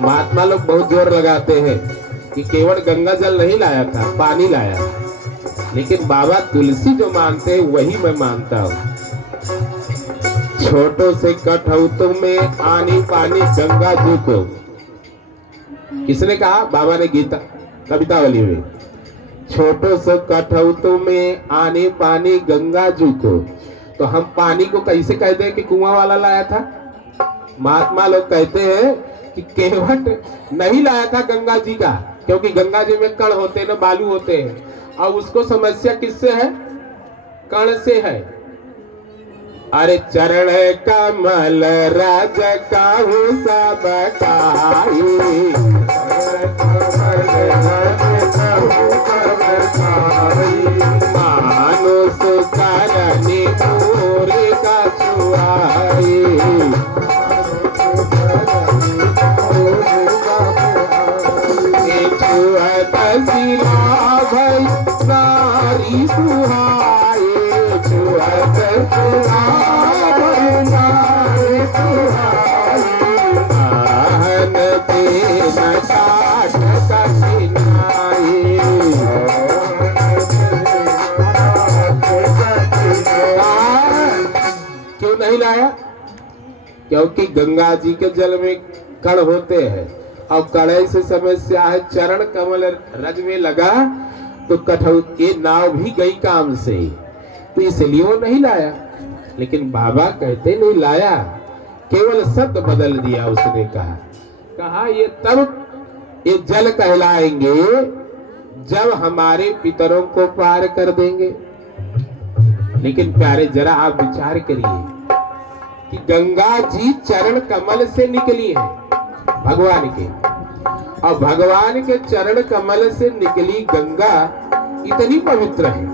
महात्मा लोग बहुत जोर लगाते हैं कि केवल गंगा जल नहीं लाया था, पानी लाया। लेकिन बाबा तुलसी जो मानते हैं वही मैं मानता हूँ। छोटों से कठौतों में आनी पानी गंगा जी को, किसने कहा? बाबा ने गीता कवितावली में, छोटों से कठौतों में आने पानी गंगा जी को। तो हम पानी को कैसे कह दें कि कुआं वाला लाया था? महात्मा लोग कहते हैं कि केवट नहीं लाया था गंगा जी का, क्योंकि गंगा जी में कण होते हैं ना, बालू होते हैं। और उसको समस्या किससे है? कण से है। अरे चरण कमल राज काहू सब काई, मानुष करनी पूरी का छुआई, छुअत सिला भई नारी सुहाए, छुअत सिला भई नारी सुहाए, आहन तेन काट कठिनाई। क्यों नहीं लाया? क्योंकि गंगा जी के जल में कण होते हैं और कड़े से समस्या है। चरण कमल रज में लगा तो कठौत ये नाव भी गई काम से, तो इसलिए वो नहीं लाया। लेकिन बाबा कहते नहीं लाया, केवल शब्द बदल दिया। उसने कहा ये तब ये जल कहलाएंगे जब हमारे पितरों को पार कर देंगे। लेकिन प्यारे जरा आप विचार करिए कि गंगा जी चरण कमल से निकली है भगवान के, और भगवान के चरण कमल से निकली गंगा इतनी पवित्र है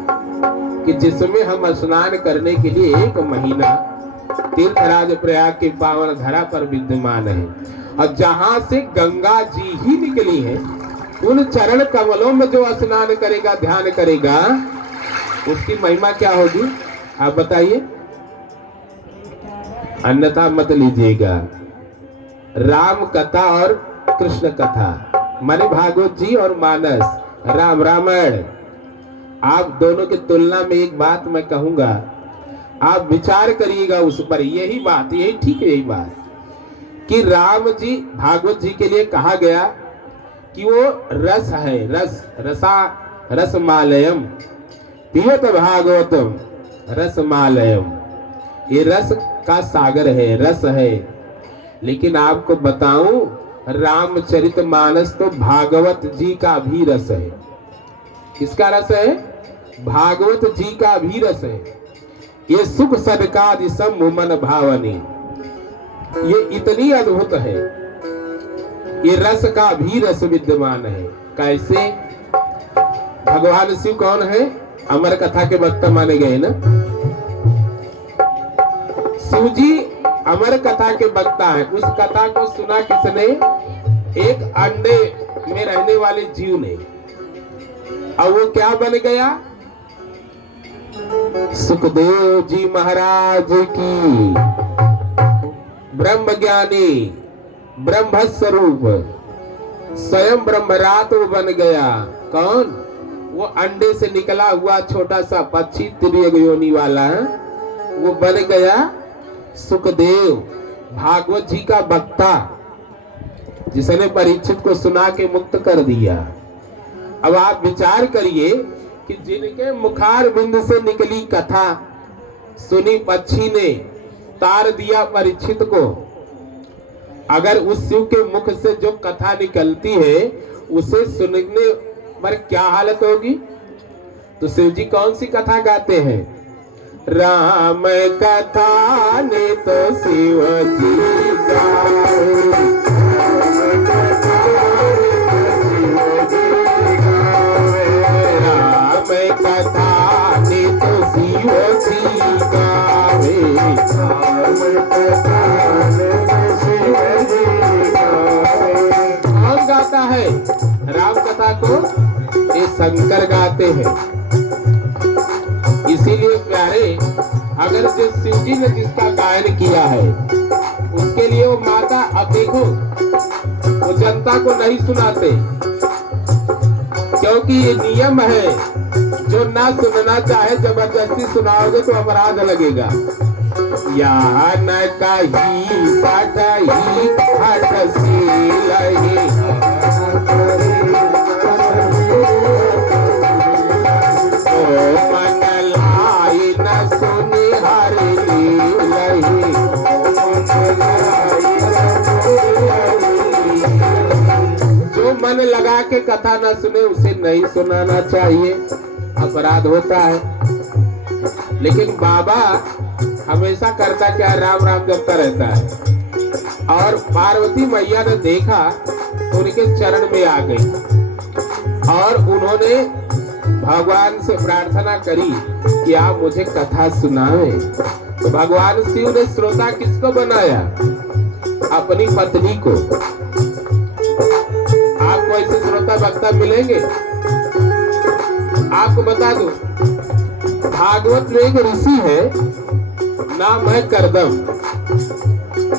कि जिसमें हम स्नान करने के लिए 1 महीना तीर्थराज प्रयाग के पावन धरा पर विद्यमान है। और जहां से गंगा जी ही निकली है, उन चरण कमलों में जो स्नान करेगा, ध्यान करेगा, उसकी महिमा क्या होगी आप बताइए? अन्यथा मत लीजिएगा। राम कथा और कृष्ण कथा माने भागवत जी और मानस राम रामायण, आप दोनों की तुलना में एक बात मैं कहूंगा, आप विचार करिएगा उस पर। यही बात, यही ठीक है, यही बात कि राम जी भागवत जी के लिए कहा गया कि वो रस है, रसमालयम पिबत भागवतम रसमालयम, ये रस का सागर है, रस है। लेकिन आपको बताऊं, रामचरितमानस तो भागवत जी का भी रस है। किसका रस है? भागवत जी का भी रस है। ये सुख सदकादि सम मन भावनी, ये इतनी अद्भुत है। ये रस का भी रस विद्यमान है। कैसे? भगवान शिव कौन है? अमर कथा के वक्ता माने गए ना। शिव जी अमर कथा के वक्ता है। उस कथा को सुना किसने? एक अंडे में रहने वाले जीव ने। अब वो क्या बन गया? सुखदेव जी महाराज की ब्रह्म ज्ञानी, ब्रह्म स्वरूप, स्वयं ब्रह्मरात वो बन गया। कौन? वो अंडे से निकला हुआ छोटा सा पक्षी, तिर्यक योनि वाला, वो बन गया सुखदेव, भागवत जी का वक्ता, जिसने परीक्षित को सुना के मुक्त कर दिया। अब आप विचार करिए कि जिनके मुखार बिंद से निकली कथा सुनी पक्षी ने, तार दिया परीक्षित को, अगर उस शिव के मुख से जो कथा निकलती है उसे सुनने पर क्या हालत होगी? तो शिव जी कौन सी कथा गाते हैं? राम कथा ने तो शिव जी गाए, राम कथा ने तो शिव जी गाए, कौन गाता है राम कथा को? ये शंकर गाते हैं। इसीलिए प्यारे, अगर जो शिव जी ने जिसका गायन किया है उसके लिए वो माता, अब देखो वो जनता को नहीं सुनाते, क्योंकि ये नियम है, जो ना सुनना चाहे जबरदस्ती सुनाओगे तो अपराध लगेगा। यहाँ न कहीं पढ़ी हट सी लही, मन लाई न सुनी हरि लही, जो मन लगा के कथा न सुने उसे नहीं सुनाना चाहिए, अपराध होता है। लेकिन बाबा हमेशा करता क्या? राम राम जपता रहता है। और पार्वती मैया ने देखा तो उनके चरण में आ गई और उन्होंने भगवान से प्रार्थना करी कि आप मुझे कथा सुनाएं। तो भगवान शिव ने श्रोता किसको बनाया? अपनी पत्नी को। आपको ऐसे श्रोता वक्ता मिलेंगे? आपको बता दूं, भागवत में एक ऋषि है, नाम है करदम,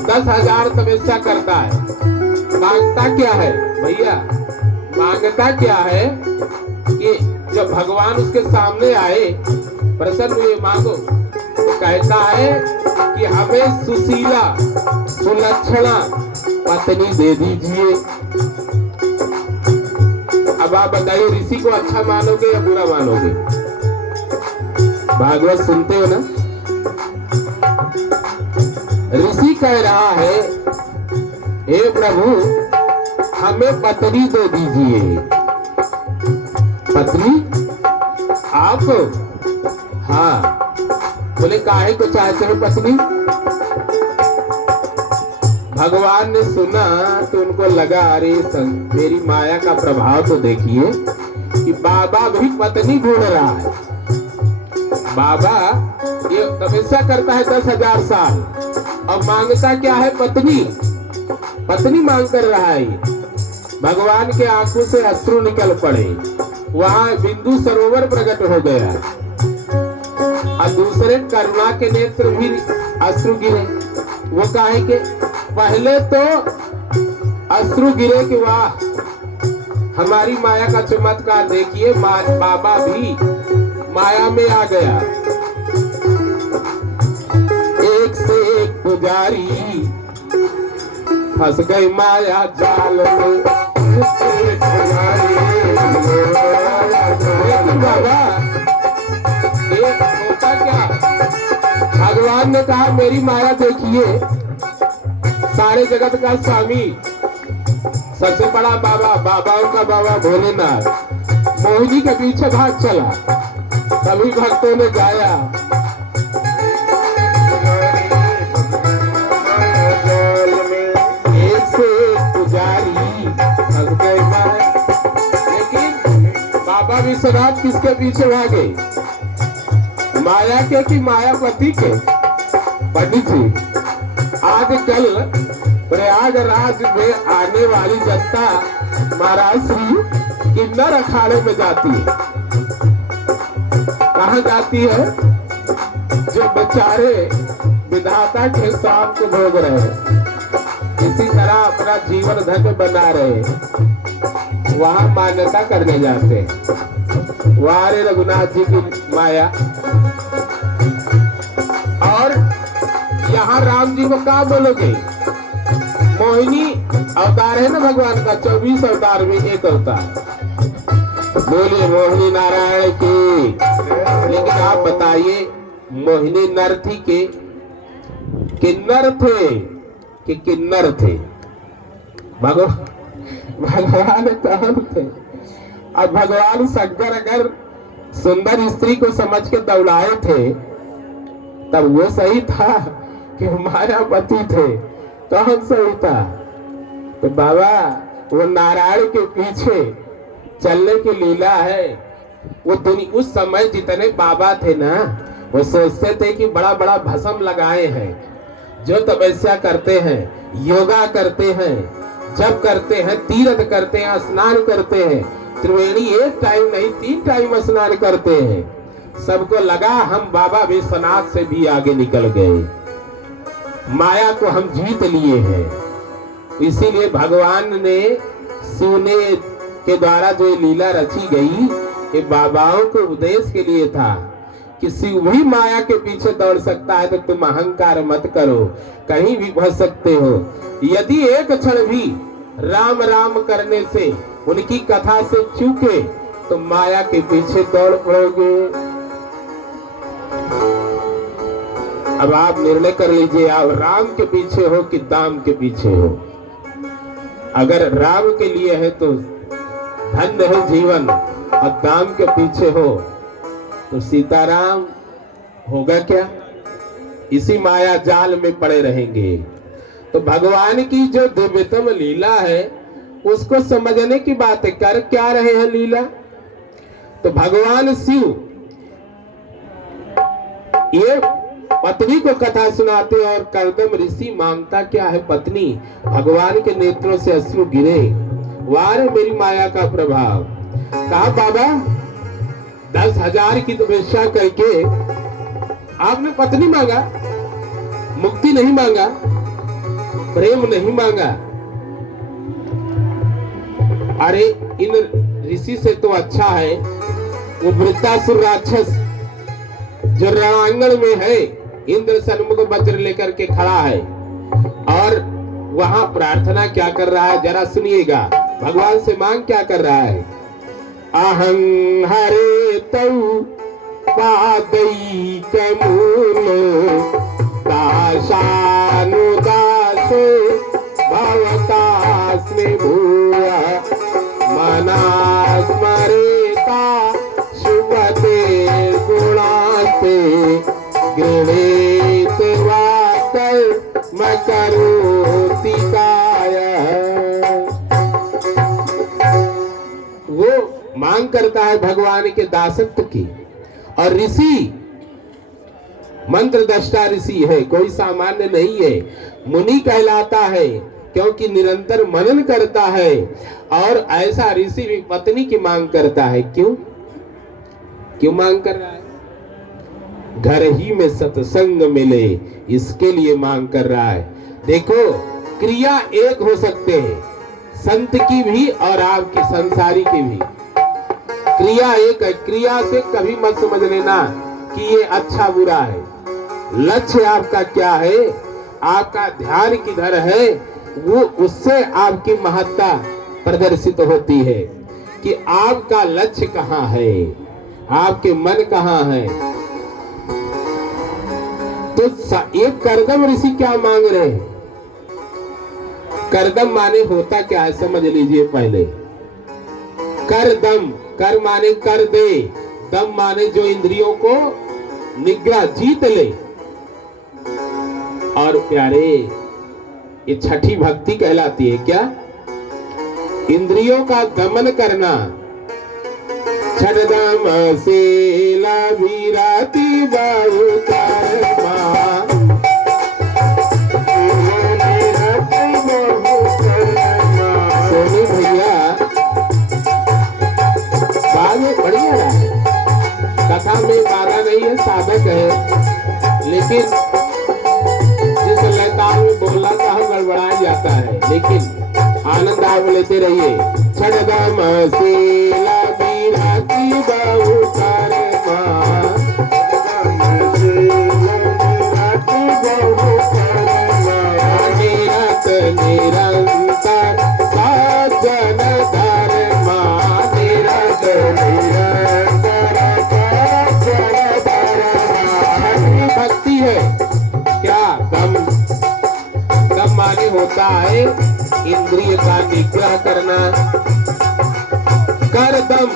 10,000 तपस्या करता है। मांगता क्या है भैया? मांगता क्या है कि जब भगवान उसके सामने आए, प्रसन्न हुए, मांगो, तो कहता है कि हमें सुशीला सुलक्षणा पत्नी दे दीजिए। अब आप बताइए, ऋषि को अच्छा मानोगे या बुरा मानोगे? भागवत सुनते हो ना? ऋषि कह रहा है, हे प्रभु हमें पत्नी दे दीजिए। पत्नी आपको? हाँ। बोले काहे को चाहते हो पत्नी? भगवान ने सुना तो उनको लगा, अरे मेरी माया का प्रभाव तो देखिए कि बाबा भी पत्नी ढूंढ रहा है। बाबा ये तपस्या करता है 10,000 साल और मांगता क्या है? पत्नी। पत्नी मांग कर रहा है। भगवान के आंखों से अश्रु निकल पड़े, वहां बिंदु सरोवर प्रकट हो गया और दूसरे करुणा के नेत्र भी अश्रु गिरे। वो काहे के? पहले तो अश्रु गिरे कि वाह हमारी माया का चमत्कार देखिए, बाबा भी माया में आ गया। एक से एक पुजारी फंस गई माया जाल में। लेकिन बाबा एक होता क्या? भगवान ने कहा मेरी माया देखिए, सारे जगत का स्वामी, सबसे बड़ा बाबा, बाबाओं का बाबा भोलेनाथ, मोहिनी के पीछे भाग चला। सभी भक्तों ने गाया, एक से एक पुजारी फंस गए माया। लेकिन बाबा विश्वनाथ किसके पीछे भागे? माया के कि मायापति के? पंडित जी, आजकल प्रयागराज में आने वाली जनता महाराज श्री किन्नर अखाड़े में जाती है। कहाँ जाती है? जो बेचारे विधाता के श्राप को भोग रहे हैं, इसी तरह अपना जीवन धन्य बना रहे, वहां मान्यता करने जाते हैं। वहां रे रघुनाथ जी की माया। और यहाँ राम जी को क्या बोलोगे? मोहिनी अवतार है ना भगवान का, 24 अवतार में एक अवतार। बोलिए मोहिनी नारायण की। लेकिन आप बताइए, मोहिनी नर थी के किन्नर थे कि किन्नर थे? भगवान कौन थे? अब भगवान शंकर अगर सुंदर स्त्री को समझ के दौड़ाए थे, तब वो सही था कि मायापति थे? कौन सही था? तो बाबा, वो नारायण के पीछे चलने की लीला है। वो दुनिया उस समय जितने बाबा थे ना, वो सोचते थे कि बड़ा बड़ा भस्म लगाए हैं। जो तपस्या करते हैं, योगा करते हैं, जप करते हैं, तीर्थ करते हैं, स्नान करते हैं, त्रिवेणी एक टाइम नहीं 3 टाइम स्नान करते हैं। सबको लगा हम बाबा विश्वनाथ से भी आगे निकल गए, माया को हम जीत लिए हैं। इसीलिए भगवान ने सोने के द्वारा जो लीला रची गई, ये बाबाओं के उपदेश के लिए था कि शिव भी माया के पीछे दौड़ सकता है, तो तुम अहंकार मत करो, कहीं भी फंस सकते हो। यदि एक क्षण भी राम राम करने से, उनकी कथा से चूके, तो माया के पीछे दौड़ पड़ोगे। अब आप निर्णय कर लीजिए, आप राम के पीछे हो कि दाम के पीछे हो। अगर राम के लिए है तो धन्य है जीवन, और दाम के पीछे हो तो सीताराम होगा क्या? इसी माया जाल में पड़े रहेंगे। तो भगवान की जो दिव्यतम लीला है, उसको समझने की बात है। कर क्या रहे हैं लीला? तो भगवान शिव ये पत्नी को कथा सुनाते, और कर्दम ऋषि मांगता क्या है? पत्नी। भगवान के नेत्रों से अश्रु गिरे, वारे मेरी माया का प्रभाव। कहा बाबा, 10,000 की तपस्या करके आपने पत्नी मांगा, मुक्ति नहीं मांगा, प्रेम नहीं मांगा। अरे इन ऋषि से तो अच्छा है वो वृत्तासुर राक्षस जो रणांगण में है, इंद्र सन्मुख वज्र लेकर के खड़ा है, और वहां प्रार्थना क्या कर रहा है जरा सुनिएगा। भगवान से मांग क्या कर रहा है? अहं हरे तौ पादई कमूलो दाशानुदासो भवतास्मि भूया मनास्मरेता शुभते गुणास्ते गृणीत वाकर मकरोति काय। वो मांग करता है भगवान के दासत्व की। और ऋषि मंत्र दृष्टा ऋषि है, कोई सामान्य नहीं है, मुनि कहलाता है, क्योंकि निरंतर मनन करता है। और ऐसा ऋषि भी पत्नी की मांग करता है। क्यों मांग कर रहा है? घर ही में सत्संग मिले, इसके लिए मांग कर रहा है। देखो, क्रिया एक हो सकते हैं, संत की भी और आपकी संसारी की भी। क्रिया एक है, क्रिया से कभी मत समझ लेना कि ये अच्छा बुरा है। लक्ष्य आपका क्या है, आपका ध्यान किधर है, वो उससे आपकी महत्ता प्रदर्शित होती है कि आपका लक्ष्य कहाँ है, आपके मन कहाँ है। तो एक कर्दम ऋषि क्या मांग रहे हैं? कर्दम माने होता क्या है समझ लीजिए पहले। कर्दम, कर माने कर दे, दम माने जो इंद्रियों को निग्रह जीत ले। और प्यारे, ये छठी भक्ति कहलाती है क्या? इंद्रियों का दमन करना। छठदम से लाभिराती बाबू सोनी भैया है, लेकिन आनंद आप लेते रहिए। छड़दम शीला बीरा की बहु कर्मा, निरत निरंतर सज्जन धर्मा, निरत निरंतर सज्जन धर्मा। भक्ति है क्या? दम माने होता है इंद्रिय का निग्रह करना। कर दम,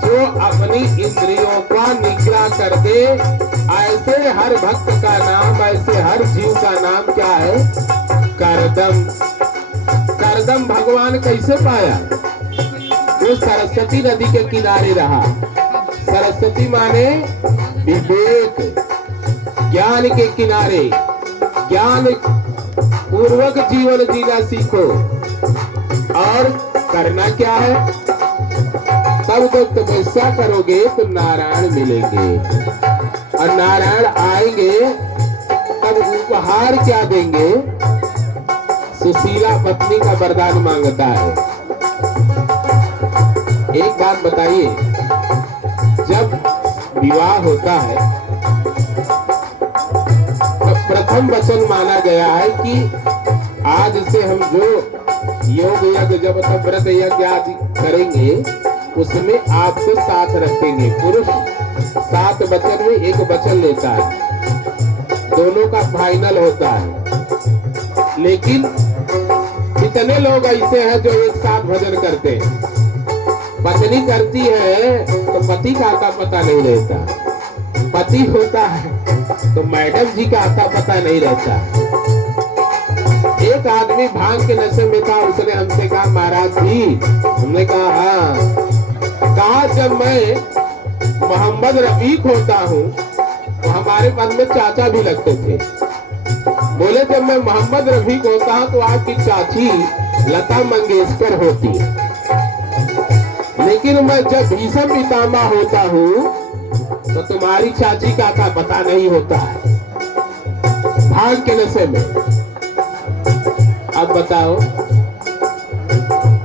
जो अपनी इंद्रियों का निग्रह कर दे, ऐसे हर भक्त का नाम, ऐसे हर जीव का नाम क्या है? करदम। करदम भगवान कैसे पाया? वो सरस्वती नदी के किनारे रहा। सरस्वती माने विवेक, ज्ञान के किनारे। ज्ञान पूर्वक जीवन जीना सीखो। और करना क्या है? तब जब तपस्या करोगे तो नारायण मिलेंगे, और नारायण आएंगे तब उपहार क्या देंगे? सुशीला पत्नी का वरदान मांगता है। एक बात बताइए, जब विवाह होता है प्रथम वचन माना गया है कि आज से हम जो योग यज्ञ जब तक व्रत यज्ञ आदि करेंगे उसमें आपको साथ रखेंगे। पुरुष 7 वचन में एक वचन लेता है, दोनों का फाइनल होता है। लेकिन कितने लोग ऐसे हैं जो एक साथ भजन करते हैं? पत्नी करती है तो पति का आता पता नहीं रहता, पति होता है तो मैडम जी का आता पता नहीं रहता। एक आदमी भांग के नशे में था, उसने हमसे कहा महाराज जी, हमने कहा हाँ। कहा जब मैं मोहम्मद रफीक होता हूँ तो हमारे पद में चाचा भी लगते थे। बोले जब मैं मोहम्मद रफीक होता हूँ तो आपकी चाची लता मंगेशकर होती, लेकिन मैं जब भीषम पितामह होता हूँ तो तुम्हारी चाची का पता नहीं होता है भांग के नशे में। अब बताओ,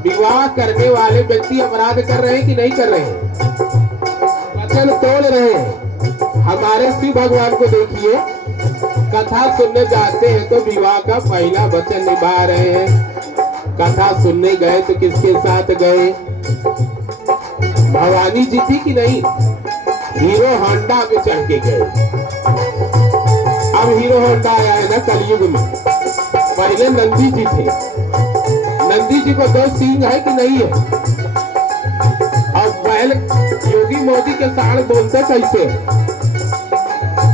विवाह करने वाले व्यक्ति अपराध कर रहे हैं कि नहीं कर रहे हैं? वचन तोड़ रहे हैं। हमारे शिव भगवान को देखिए, कथा सुनने जाते हैं तो विवाह का पहला वचन निभा रहे हैं। कथा सुनने गए तो किसके साथ गए? भवानी जी थी कि नहीं? हीरो होंडा पे चढ़ के गए। अब हीरो होंडा आया है ना कलयुग में, पहले नंदी जी थे। नंदी जी को 2 सींग है कि नहीं है? और बैल योगी मोदी के साढ़ बोलते कैसे?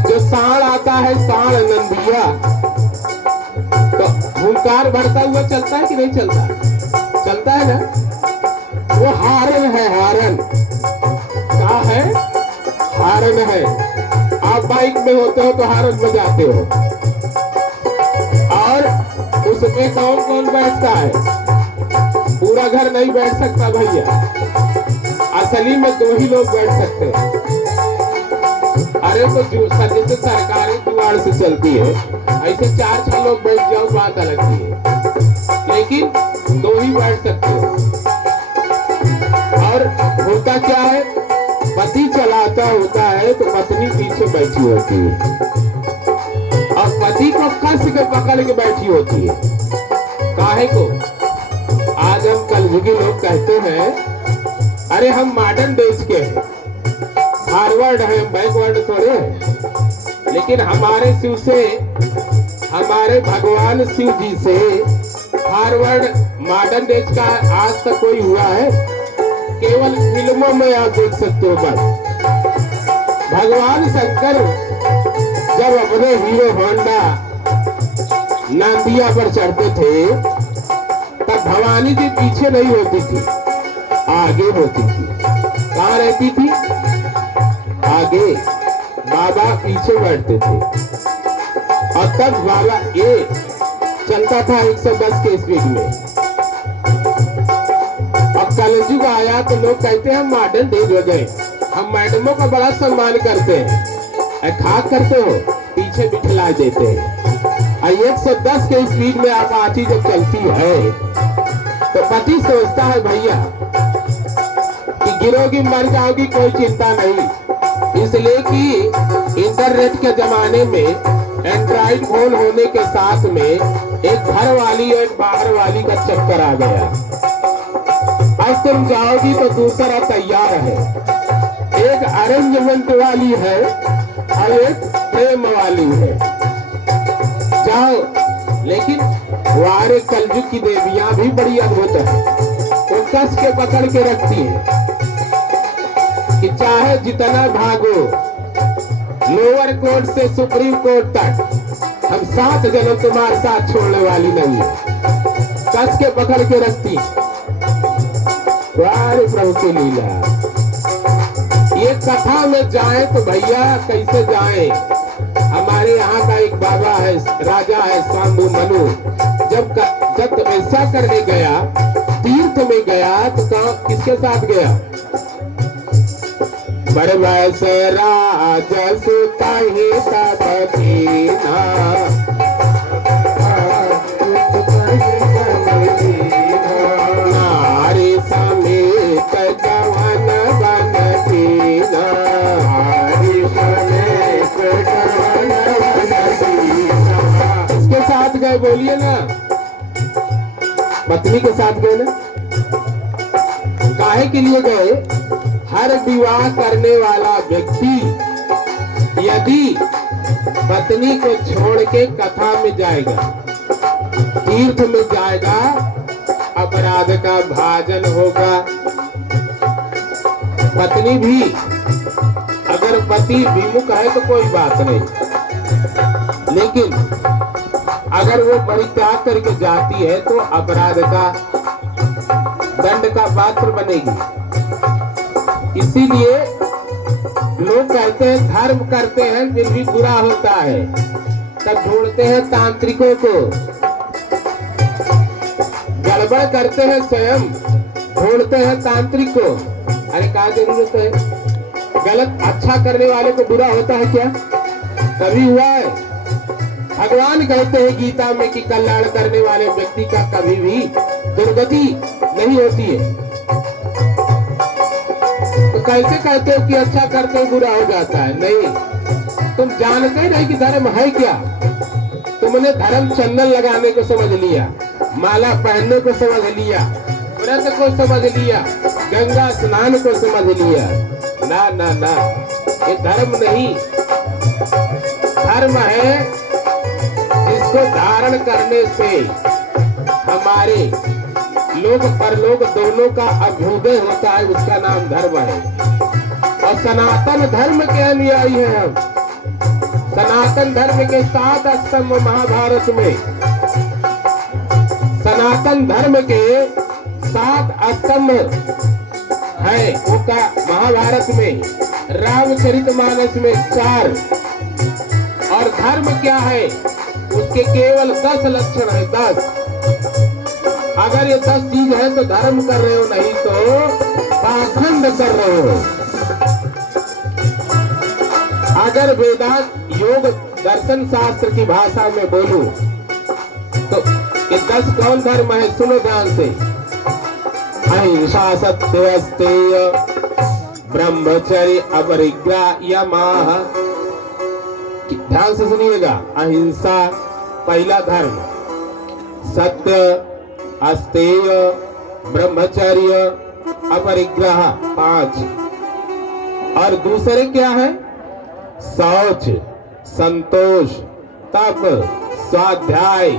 जो साढ़ आता है, साढ़ नंदिया, तो हुंकार भरता हुआ चलता है कि नहीं चलता? चलता है ना। वो हारन है, हारन क्या है? हारन है। आप बाइक में होते हो तो हारन बजाते हो, और उसमें कौन कौन बैठता है? पूरा घर नहीं बैठ सकता भैया, असली में 2 ही लोग बैठ सकते हैं। अरे तो जैसे सरकारी जुगाड़ से चलती है, ऐसे 4-6 लोग बैठ जाओ बात अलग ही है, लेकिन 2 ही बैठ सकते हो। और होता क्या है, पति चलाता होता है तो पत्नी पीछे बैठी होती है, और पति को कस के पकड़ के बैठी होती है। काहे को? आज हम कलयुगी लोग कहते हैं अरे हम मॉडर्न देश के हैं, फॉरवर्ड हैं, बैकवर्ड थोड़े हैं। लेकिन हमारे शिव से, हमारे भगवान शिव जी से फॉरवर्ड मॉडर्न देश का आज तक कोई हुआ है? केवल फिल्मों में आप देख सकते हो बस। भगवान शंकर जब अपने हीरो होंडा नांदिया पर चढ़ते थे तब भवानी जी पीछे नहीं होती थी, आगे होती थी। कहाँ रहती थी? आगे। बाबा पीछे बैठते थे, और तब बाबा ये चलता था 110 के स्पीड में। अब कलयुग आया तो लोग कहते हैं हम मॉडर्न देश हो गए, हम मैडमों का बड़ा सम्मान करते हैं। खाक करते हो, पीछे बिठला देते हैं। 110 के स्पीड में अपाची जब चलती है तो पति सोचता है भैया कि गिरोगी मर जाओगी कोई चिंता नहीं, इसलिए कि इंटरनेट के जमाने में एंड्रॉइड फोन होने के साथ में एक घर वाली और एक बाहर वाली का चक्कर आ गया। अब तुम जाओगी तो दूसरा तैयार है, एक अरेंजमेंट वाली है और एक प्रेम वाली है, जाओ। लेकिन वारे कलयुग की देवियां भी बड़ी अद्भुत है, वो कस के पकड़ के रखती है कि चाहे जितना भागो, लोअर कोर्ट से सुप्रीम कोर्ट तक हम 7 जन्म तुम्हारे साथ छोड़ने वाली नहीं है, कस के पकड़ के रखती। वारे प्रभु की लीला। ये कथा में जाए तो भैया कैसे जाए। हमारे यहाँ का एक बाबा है, राजा है स्वामी मनु, जब तपस्या करने गया, तीर्थ में गया तो कहाँ किसके साथ गया? बड़े वैस राजा सुता ही नारी समेत जवन बन दीना, इसके साथ गए, बोलिए ना, पत्नी के साथ गए ना। काहे के लिए गए? हर विवाह करने वाला व्यक्ति यदि पत्नी को छोड़ के कथा में जाएगा, तीर्थ में जाएगा, अपराध का भाजन होगा। पत्नी भी अगर पति विमुख है तो कोई बात नहीं, लेकिन अगर वो परित्याग करके जाती है तो अपराध का दंड का पात्र बनेगी। इसीलिए लोग कहते हैं धर्म करते हैं फिर भी बुरा होता है, तब ढूंढते हैं तांत्रिकों को। गड़बड़ करते हैं स्वयं, ढूंढते हैं तांत्रिक को। अरे क्या जरूरत है? गलत अच्छा करने वाले को बुरा होता है क्या? कभी हुआ है? भगवान कहते हैं गीता में कि कल्याण करने वाले व्यक्ति का कभी भी दुर्गति नहीं होती है। तो कैसे कहते हो कि अच्छा करते हो बुरा हो जाता है? नहीं, तुम जानते नहीं कि धर्म है क्या। तुमने धर्म चंदन लगाने को समझ लिया, माला पहनने को समझ लिया, व्रत को समझ लिया, गंगा स्नान को समझ लिया। ना ना ना, ये धर्म नहीं। धर्म है जिसको धारण करने से हमारे लोक परलोक दोनों का अभ्युदय होता है, उसका नाम धर्म है। और सनातन धर्म के अनुयायी हैं हम। सनातन धर्म के 7 स्तंभ महाभारत में, सनातन धर्म के 7 स्तंभ है वो का महाभारत में, रामचरितमानस में 4। और धर्म क्या है? उसके केवल 10 लक्षण है, 10। अगर ये 10 चीज है तो धर्म कर रहे हो, नहीं तो पाखंड कर रहे हो। अगर वेदांत योग दर्शन शास्त्र की भाषा में बोलूं तो ये 10 कौन धर्म है? सुनो ध्यान से। अहिंसा सत्य अस्तेय ब्रह्मचर्य अपरिग्रह यमाह। ध्यान से सुनिएगा। अहिंसा पहला धर्म, सत्य, अस्तेय, ब्रह्मचर्य, अपरिग्रह 5। और दूसरे क्या है? शौच, संतोष, तप, स्वाध्याय,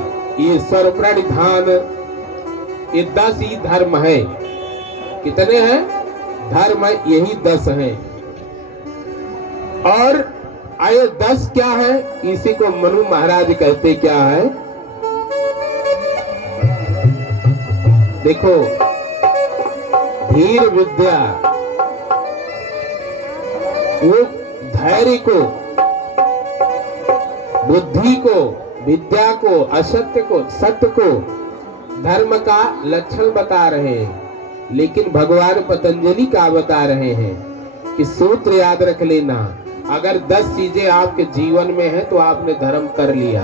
ईश्वर प्रणिधान। ये 10 ही धर्म है। कितने हैं धर्म? यही 10 हैं। और आये 10 क्या है? इसी को मनु महाराज कहते क्या है? देखो, धीर विद्या, वो धैर्य को, बुद्धि को, विद्या को, असत्य को, सत्य को धर्म का लक्षण बता रहे हैं। लेकिन भगवान पतंजलि का बता रहे हैं कि सूत्र याद रख लेना, अगर 10 चीजें आपके जीवन में है तो आपने धर्म कर लिया।